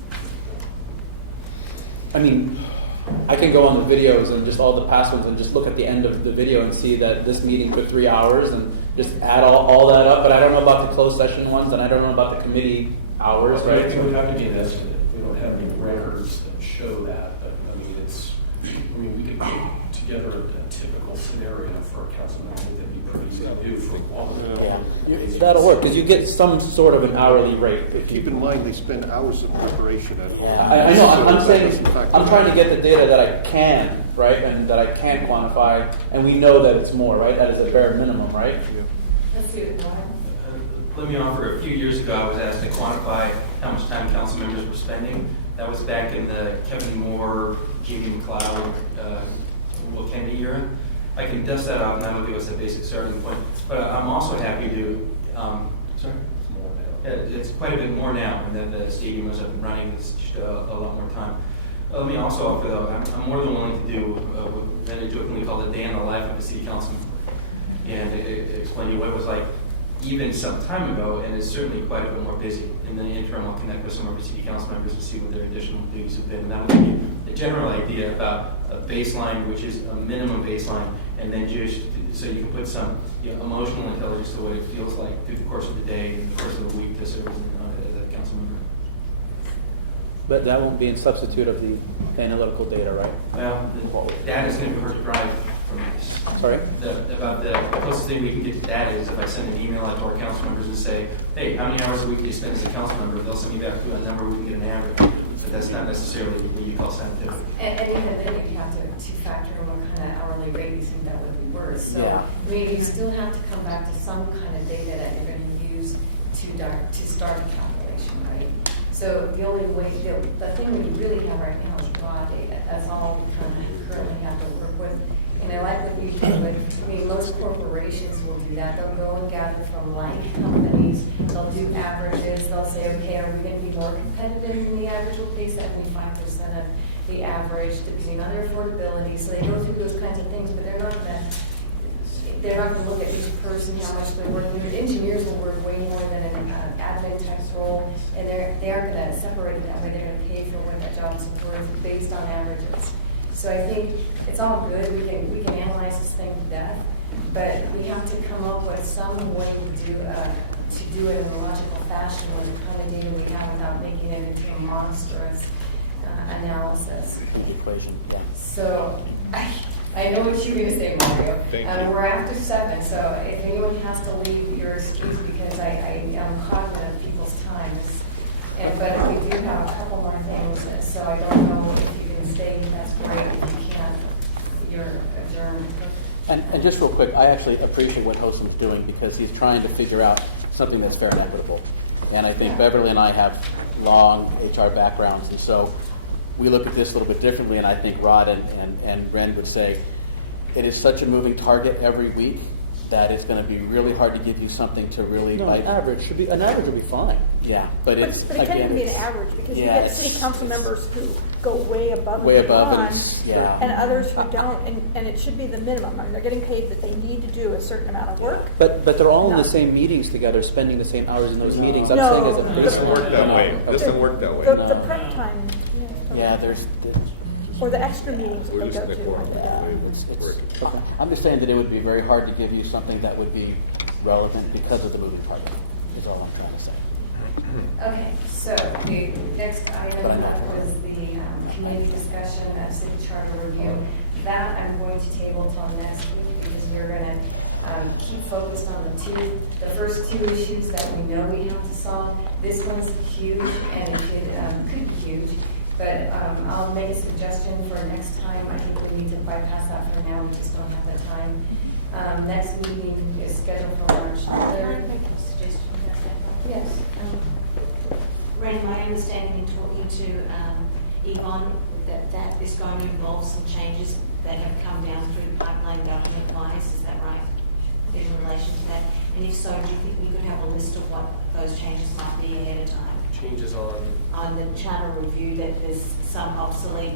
I can go on the videos and just all the past ones and just look at the end of the video and see that this meeting took 3 hours and just add all that up. But I don't know about the closed session ones, and I don't know about the committee hours, right? It would have to be an estimate. We don't have any records that show that, but we could put together a typical scenario for a council member that'd be pretty easy to do for all of them. Yeah. That'll work, because you get some sort of an hourly rate. Keep in mind, they spend hours of preparation at home. I know, I'm saying, I'm trying to get the data that I can, right, and that I can quantify, and we know that it's more, right? That is a bare minimum, right? Let's see it. Let me offer, a few years ago, I was asked to quantify how much time council members were spending. That was back in the Kevin Moore, Jimmy McLeod, Will Kennedy era. I can dust that off, and that will give us a basic starting point. But I'm also happy to, sorry? It's quite a bit more now, and then the stadium was up and running. It's just a lot more time. Let me also offer, though, I'm more than willing to do what Renee jokingly called a day in the life of a city council member, and explain to you what it was like even some time ago, and it's certainly quite a bit more busy. In the interim, I'll connect with some of our city council members and see what their additional duties have been. And that will give you a general idea about a baseline, which is a minimum baseline, and then just so you can put some emotional intelligence to what it feels like through the course of the day and the course of the week to serve as a council member. But that won't be in substitute of the analytical data, right? Well, the data is going to be hard to drive from this. Sorry? About the closest thing we can get to data is if I send an email out to our council members and say, hey, how many hours a week do you spend as a council member? They'll send me back to a number, we can get an average. But that's not necessarily what you call scientific. And even then, you have to factor in what kind of hourly rate you think that would be worth. So, Yeah. I mean, you still have to come back to some kind of data that you're going to use to start a calculation, right? So the only way, the thing that you really have right now is raw data. That's all we kind of currently have to work with. And I like what you do with, I mean, most corporations will do that. They'll go and gather from like companies. They'll do averages. They'll say, okay, are we going to be more competitive than the average? We'll pay 75% of the average depending on their affordability. So they go through those kinds of things, but they're not going to look at each person, how much they're working. Engineers will work way more than an admin type role, and they are going to separate it that way. They're going to pay for what that job is worth based on averages. So I think it's all good. We can analyze this thing to death, but we have to come up with some way to do it in a logical fashion with the kind of data we have without making it into a monstrous analysis. Equation, yeah. So I know what you're going to say, Mario. Thank you. We're after 7, so if anyone has to leave, you're excused because I am cognizant of people's times. But we do have a couple more things, so I don't know if you can stay. That's great. If you can't, you're adjourned. And just real quick, I actually appreciate what Hosam's doing because he's trying to figure out something that's fair and equitable. And I think Beverly and I have long HR backgrounds, and so we look at this a little bit differently, and I think Rod and Ren would say it is such a moving target every week that it's going to be really hard to give you something to really bite. An average will be fine. Yeah, but But it's it can't even be an average because you get city council members who go way above and beyond, and others who don't, and it should be the minimum. I mean, they're getting paid that they need to do a certain amount of work. But they're all in the same meetings together, spending the same hours in those meetings. I'm No. saying as a It doesn't work that way. It doesn't work that way. The prep time. Yeah, there's or the extra meetings that We're they go using the to. quorum. okay. I'm just saying that it would be very hard to give you something that would be relevant because of the moving target, is all I'm trying to say. Okay, so the next item was the committee discussion of city charter review. That I'm going to table till next week because we're going to keep focused on the first two issues that we know we have to solve. This one's huge and it could be huge. But I'll make a suggestion for next time. I think we need to bypass that for now. We just don't have the time. Next meeting is scheduled for March 3rd. Can I make a suggestion about that? Yes. Ren, my understanding in talking to Yvonne that is going to involve some changes that have come down through the pipeline government-wise. Is that right? In relation to that? And if so, do you think we could have a list of what those changes might be ahead of time? Changes on the charter review, that there's some obsolete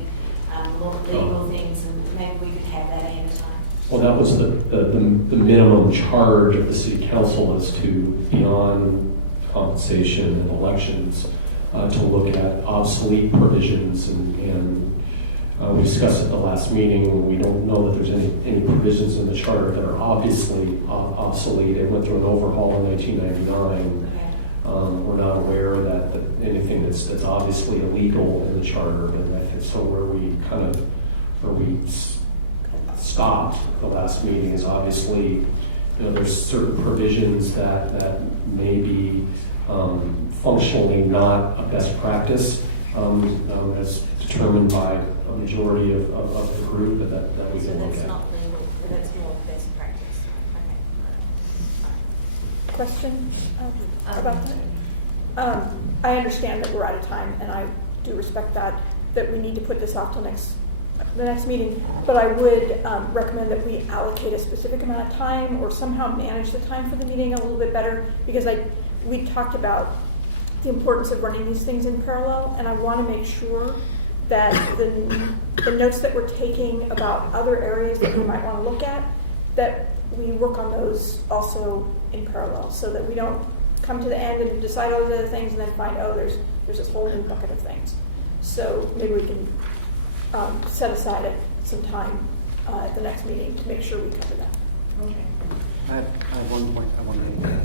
legal things, and maybe we could have that ahead of time. Well, that was the minimum charge of the city council is to, beyond compensation and elections, to look at obsolete provisions, and we discussed at the last meeting. We don't know that there's any provisions in the charter that are obviously obsolete. It went through an overhaul in 1999. We're not aware that anything that's obviously illegal in the charter, and I think so. Where we stopped the last meeting is obviously, there's certain provisions that may be functionally not a best practice as determined by a majority of the group, but that we can look at. So that's not legal, that's more best practice. Okay. Question about that? I understand that we're out of time, and I do respect that we need to put this off till the next meeting, but I would recommend that we allocate a specific amount of time or somehow manage the time for the meeting a little bit better, because we talked about the importance of running these things in parallel, and I want to make sure that the notes that we're taking about other areas that we might want to look at, that we work on those also in parallel, so that we don't come to the end and decide all those other things and then find, there's this whole new bucket of things. So maybe we can set aside some time at the next meeting to make sure we cover that. Okay. I have one point I want to make.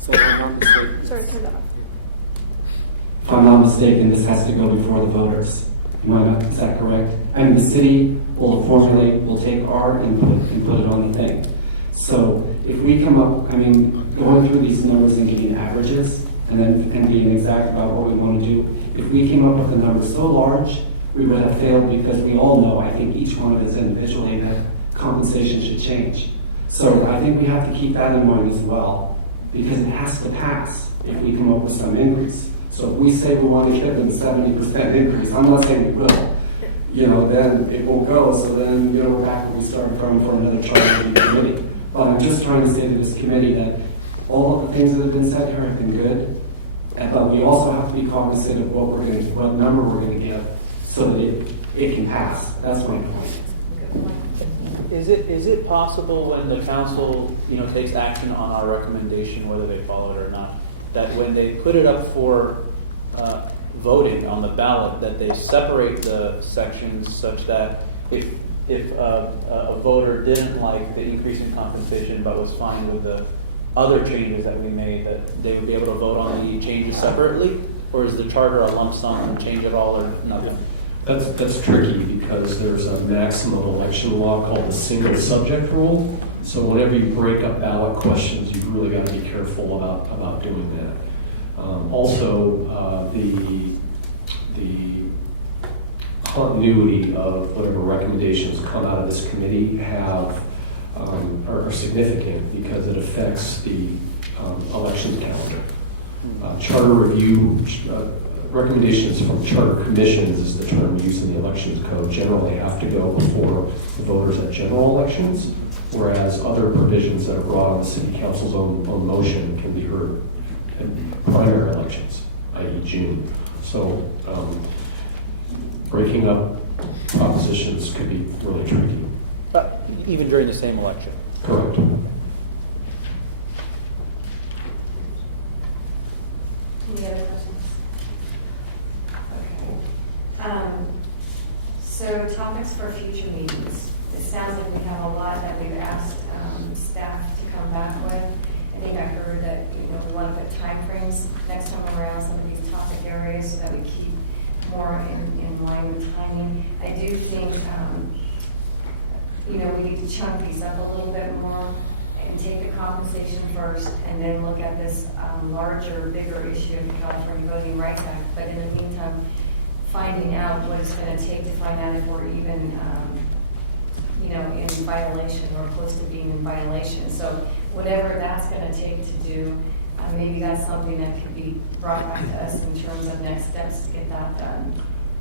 So if I'm not mistaken, Sorry, turn that off. not mistaken, this has to go before the voters. Is that correct? I mean, the city will formulate, will take our input and put it on the thing. So if we come up, I mean, going through these numbers and getting averages and being exact about what we want to do, if we came up with a number so large, we would have failed because we all know, I think each one of us individually, that compensation should change. So I think we have to keep that in mind as well, because it has to pass if we come up with some increase. So if we say we want to give them 70% increase, I'm not saying we will, then it won't go. So then, we're back where we started from for another charge of the committee. But I'm just trying to say to this committee that all of the things that have been said here have been good, but we also have to be cognizant of what number we're going to give so that it can pass. That's my point. Is it possible when the council, takes action on our recommendation, whether they follow it or not, that when they put it up for voting on the ballot, that they separate the sections such that if a voter didn't like the increase in compensation but was fine with the other changes that we made, that they would be able to vote on the changes separately? Or is the charter a lump sum and change it all or nothing? That's tricky because there's a maximum election law called the single subject rule. So whenever you break up ballot questions, you've really got to be careful about doing that. Also, the continuity of whatever recommendations come out of this committee are significant because it affects the election calendar. Charter review recommendations from charter commissions is the term used in the elections code. Generally have to go before the voters at general elections, whereas other provisions that are brought on the city council's own motion can be heard in primary elections, i.e. June. So breaking up propositions could be really tricky. Even during the same election? Correct. Any other questions? Okay. So topics for future meetings. It sounds like we have a lot that we've asked staff to come back with. I think I heard that, we want to put timeframes next time around some of these topic areas so that we keep more in line with timing. I do think, we need to chunk these up a little bit more and take the compensation first and then look at this larger, bigger issue of the California Voting Rights Act. But in the meantime, finding out what it's going to take to find out if we're even, in violation or close to being in violation. So whatever that's going to take to do, maybe that's something that could be brought back to us in terms of next steps to get that done.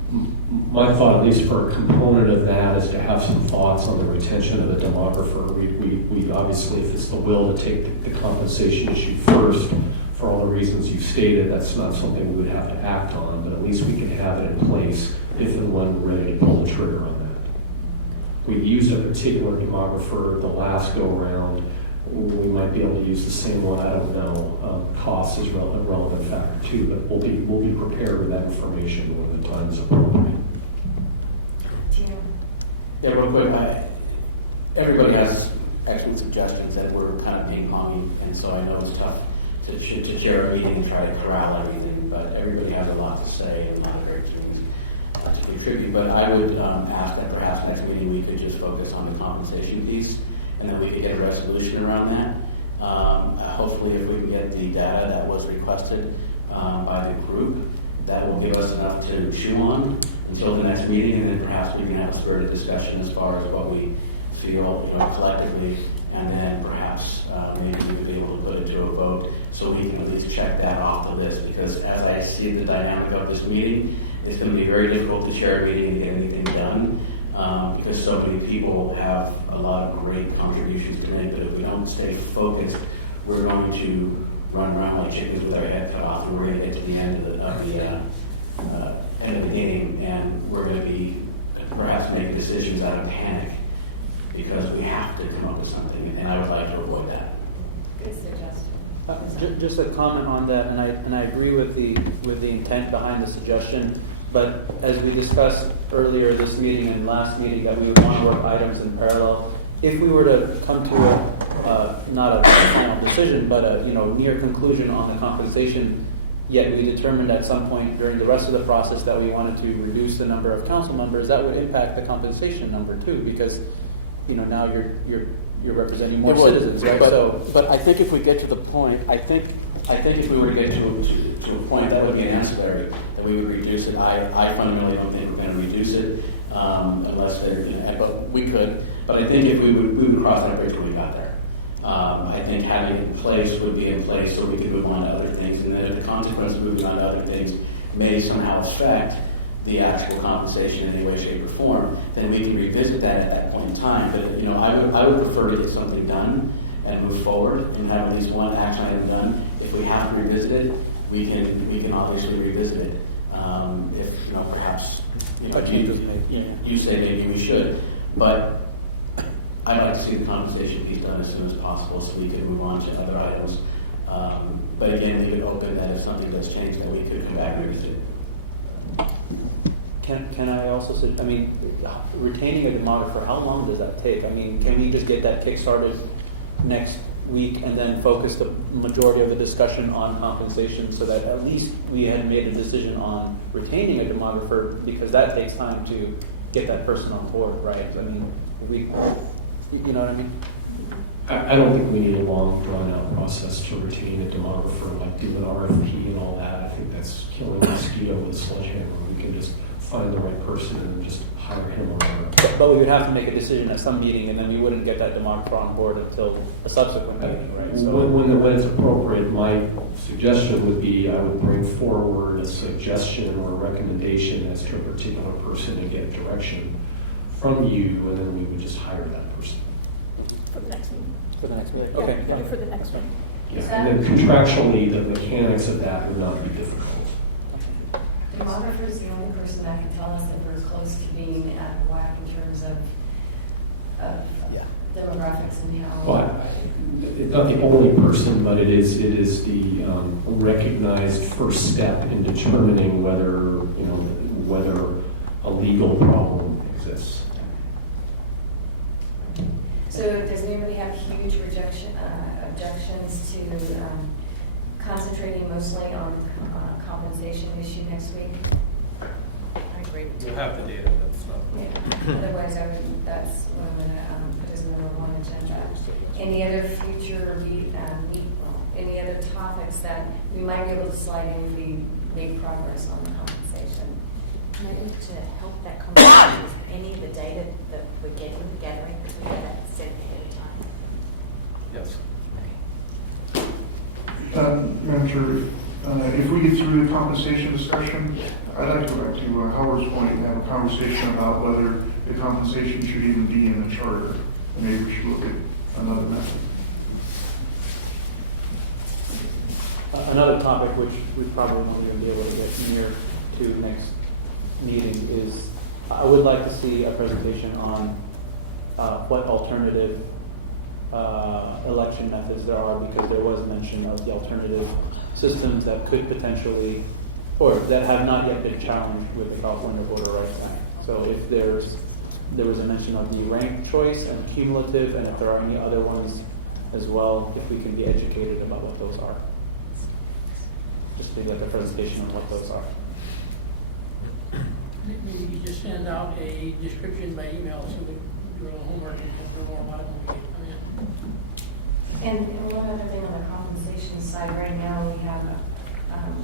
My thought, at least for a component of that, is to have some thoughts on the retention of the demographer. We obviously, if it's the will to take the compensation issue first, for all the reasons you've stated, that's not something we would have to act on, but at least we can have it in place if and when we're ready to pull the trigger on that. We've used a particular demographer the last go-around. We might be able to use the same one, I don't know. Cost is a relevant factor too, but we'll be prepared with that information when the time is appropriate. Yeah, real quick, everybody has excellent suggestions that we're kind of ping-ponging, and so I know it's tough to chair a meeting and try to corral everything, but everybody has a lot to say and a lot of great things to contribute. But I would ask that perhaps next meeting we could just focus on the compensation piece, and then we could get a resolution around that. Hopefully, if we can get the data that was requested by the group, that will give us enough to chew on until the next meeting, and then perhaps we can have a spirited discussion as far as what we feel, collectively, and then perhaps maybe we would be able to put it to a vote so we can at least check that off the list. Because as I see the dynamic of this meeting, it's going to be very difficult to chair a meeting and get anything done. Because so many people have a lot of great contributions to make, but if we don't stay focused, we're going to run around like chickens with our head cut off, and we're going to get to the end of the game, and we're going to be perhaps making decisions out of panic because we have to come up with something, and I would like to avoid that. Good suggestion. Just a comment on that, and I agree with the intent behind the suggestion. But as we discussed earlier this meeting and last meeting, that we would want to work items in parallel. If we were to come to not a final decision, but a near conclusion on the compensation yet we determined at some point during the rest of the process that we wanted to reduce the number of council members, that would impact the compensation number too, because, now you're representing more It would, citizens, right? But I think if we get to the point, I think if we were to get to a point that would be ancillary, that we would reduce it. I fundamentally don't think we're going to reduce it unless but we could. But I think if we would cross that bridge when we got there. I think having it in place would be in place so we could move on to other things. And then if the consequence of moving on to other things may somehow affect the actual compensation in any way, shape, or form, then we can revisit that at that point in time. But I would prefer to get something done and move forward and have at least one action item done. If we have to revisit it, we can obviously revisit it. If perhaps you say maybe we should, but I'd like to see the compensation piece done as soon as possible so we can move on to other items. But again, leave it open that if something does change, that we could come back and revisit it. Can I also say, retaining a demographer, how long does that take? Can we just get that kick-started next week and then focus the majority of the discussion on compensation so that at least we had made a decision on retaining a demographer, because that takes time to get that person on board, right? You know what I mean? I don't think we need a long, drawn-out process to retain a demographer, like do an RFP and all that. I think that's killing a mosquito with a sledgehammer. We can just find the right person and just hire him or her. But we would have to make a decision at some meeting, and then we wouldn't get that demographer on board until a subsequent meeting, right? So When it's appropriate, my suggestion would be I would bring forward a suggestion or a recommendation as to a particular person and get direction from you, and then we would just hire that person. For the next meeting. For the next meeting. Okay. Yeah, maybe for the next one. Yeah, and then contractually, the mechanics of that would not be difficult. Demographer is the only person that can tell us that we're close to being out of whack in terms of demographics and how. Well, it's not the only person, but it is the recognized first step in determining whether a legal problem exists. So does anybody have huge objections to concentrating mostly on compensation issue next week? I agree with you. We'll have the data, that's not. Yeah. Otherwise, that's what I'm going to put as number one agenda. Any other future, any other topics that we might be able to slide in if we make progress on the compensation? Maybe to help that conversation with any of the data that we're gathering, because we have that set ahead of time. Yes. Madam Chair, if we get through the compensation discussion, I'd like to go back to Howard's point and have a conversation about whether the compensation should even be in the charter. Maybe we should look at another method. Another topic which we probably won't even be able to get near to next meeting is, I would like to see a presentation on what alternative election methods there are, because there was mention of the alternative systems that could potentially, or that have not yet been challenged with the California Voter Rights Act. So if there was a mention of the ranked choice and cumulative, and if there are any other ones as well, if we can be educated about what those are. Just maybe like a presentation on what those are. Maybe you just send out a description by email so we do a little homework and have no more about it when we come in. And one other thing on the compensation side, right now we have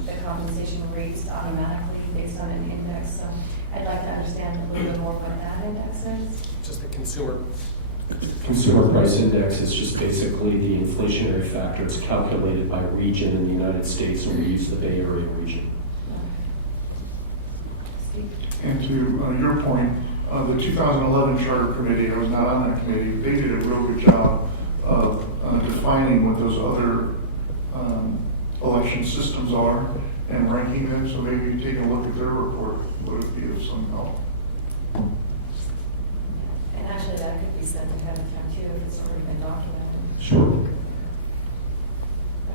the compensation raised automatically based on an index. So I'd like to understand a little bit more what that index is. Just the consumer. Consumer price index is just basically the inflationary factor. It's calculated by region in the United States, and we use the Bay Area region. And to your point, the 2011 Charter Committee, I was not on that committee, they did a real good job of defining what those other election systems are and ranking them, so maybe taking a look at their report would be of some help. And actually that could be sent ahead of time too if it's already been documented. Sure.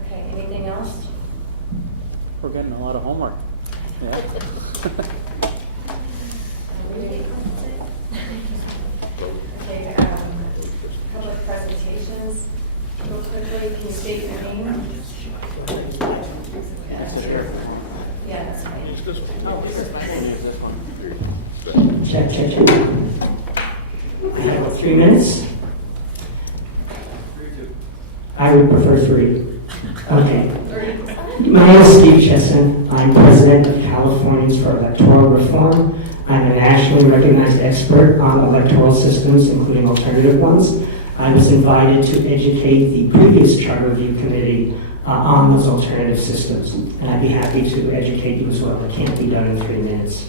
Okay, anything else? We're getting a lot of homework. Yeah. Okay, public presentations. Real quickly, can you state your name? this one. Check. I have 3 minutes. I would prefer 3. Okay. My name is Steve Chesson. I'm president of Californians for Electoral Reform. I'm a nationally recognized expert on electoral systems, including alternative ones. I was invited to educate the previous Charter Review Committee on those alternative systems, and I'd be happy to educate you as well. It can't be done in 3 minutes.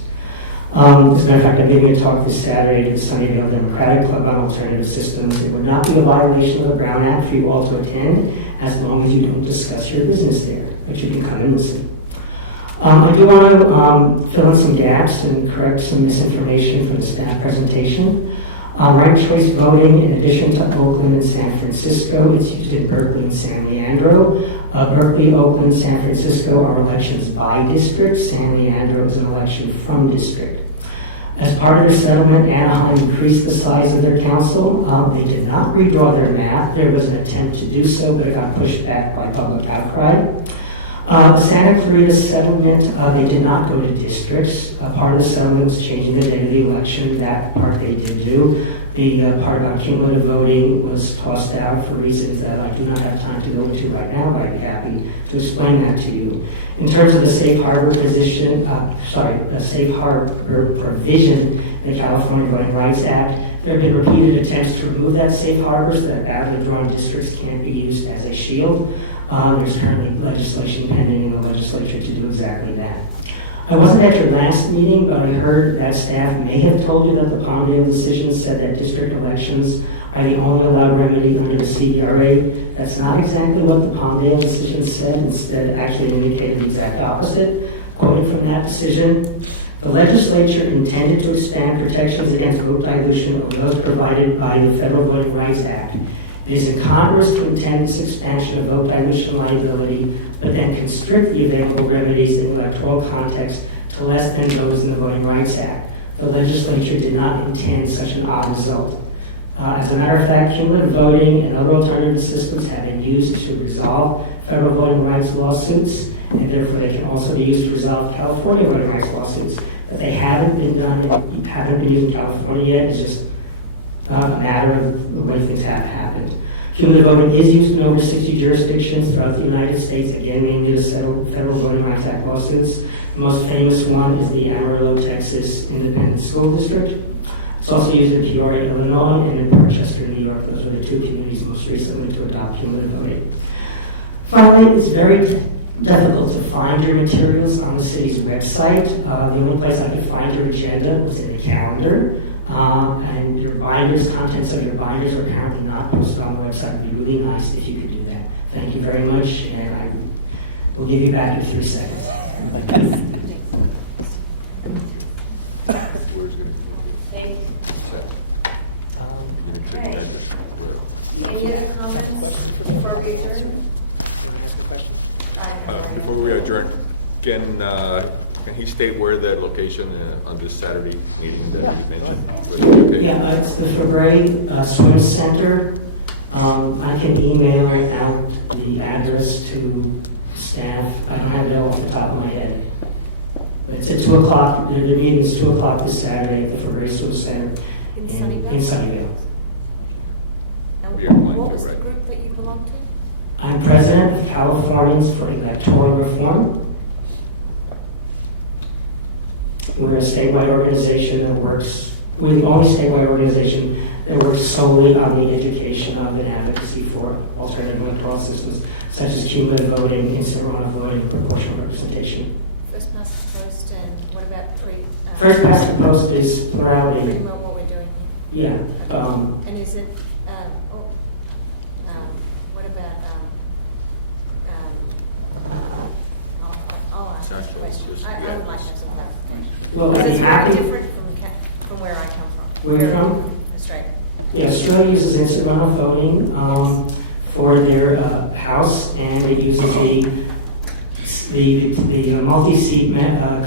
As a matter of fact, I'm giving a talk this Saturday to the Sunnyvale Democratic Club on alternative systems. It would not be a violation of the Brown Act for you all to attend, as long as you don't discuss your business there, but you can come and listen. I do want to fill in some gaps and correct some misinformation from the staff presentation. Ranked choice voting, in addition to Oakland and San Francisco, it's used in Berkeley and San Leandro. Berkeley, Oakland, San Francisco are elections by district. San Leandro is an election from district. As part of their settlement, Anaheim increased the size of their council. They did not redraw their map. There was an attempt to do so, but it got pushed back by public outcry. The Santa Clarita settlement, they did not go to districts. Part of the settlement was changing the day of the election. That part they did do. The part about cumulative voting was tossed out for reasons that I do not have time to go into right now, but I'd be happy to explain that to you. In terms of the safe harbor provision in the California Voting Rights Act, there have been repeated attempts to remove that safe harbor so that badly drawn districts can't be used as a shield. There's currently legislation pending in the legislature to do exactly that. I wasn't at your last meeting, but I heard that staff may have told you that the Palmdale decision said that district elections are the only allowed remedy under the CDRA. That's not exactly what the Palmdale decision said. Instead, it actually indicated the exact opposite. Quoting from that decision, the legislature intended to expand protections against vote dilution of those provided by the Federal Voting Rights Act. It is in Congress to intend this expansion of vote dilution liability, but then constrict the available remedies in the electoral context to less than those in the Voting Rights Act. The legislature did not intend such an odd result. As a matter of fact, cumulative voting and other alternative systems have been used to resolve federal voting rights lawsuits, and therefore they can also be used to resolve California voting rights lawsuits. But they haven't been used in California yet. It's just a matter of the way things have happened. Cumulative voting is used in over 60 jurisdictions throughout the United States, again mainly to settle Federal Voting Rights Act lawsuits. The most famous one is the Amarillo, Texas Independent School District. It's also used in Peoria, Illinois, and in Rochester, New York. Those were the 2 communities most recently to adopt cumulative voting. Finally, it's very difficult to find your materials on the city's website. The only place I could find your agenda was in the calendar. And your binders, contents of your binders are apparently not posted on the website. It would be really nice if you could do that. Thank you very much, and I will give you back your 3 seconds. Thank you. Okay. Any other comments before we adjourn? Before we adjourn, can he state where the location on this Saturday meeting that you mentioned? Okay. Yeah, it's the Fabre Swim Center. I can email out the address to staff. I don't have it off the top of my head. It's at 2 o'clock. The meeting is 2 o'clock this Saturday at the Fabre Swim Center in Sunnyvale. And what was the group that you belong to? I'm president of Californians for Electoral Reform. We're a statewide organization that works, we're the only statewide organization that works solely on the education of and advocacy for alternative electoral systems, such as cumulative voting, instant runoff voting, proportional representation. First past the post, and what about First past the post is plurality. pretty much what we're doing here? Yeah. And is it, what about, I'll ask that question. I would like to have some clarification. Well, Because I'd be it's happy. very different from where I come from. Where you're from? Australia. Yeah, Australia uses instant runoff voting for their House, and it uses the multi-seat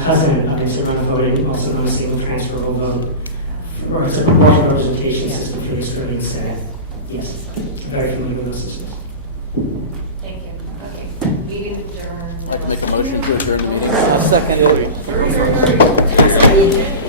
cousin of instant runoff voting, also known as single transferable vote, or it's a proportional representation system for the Australian Senate. Yes, very familiar with those systems. Thank you. Okay. Meeting adjourned. I'd like to make a motion to adjourn the meeting. second it. Very, very, very.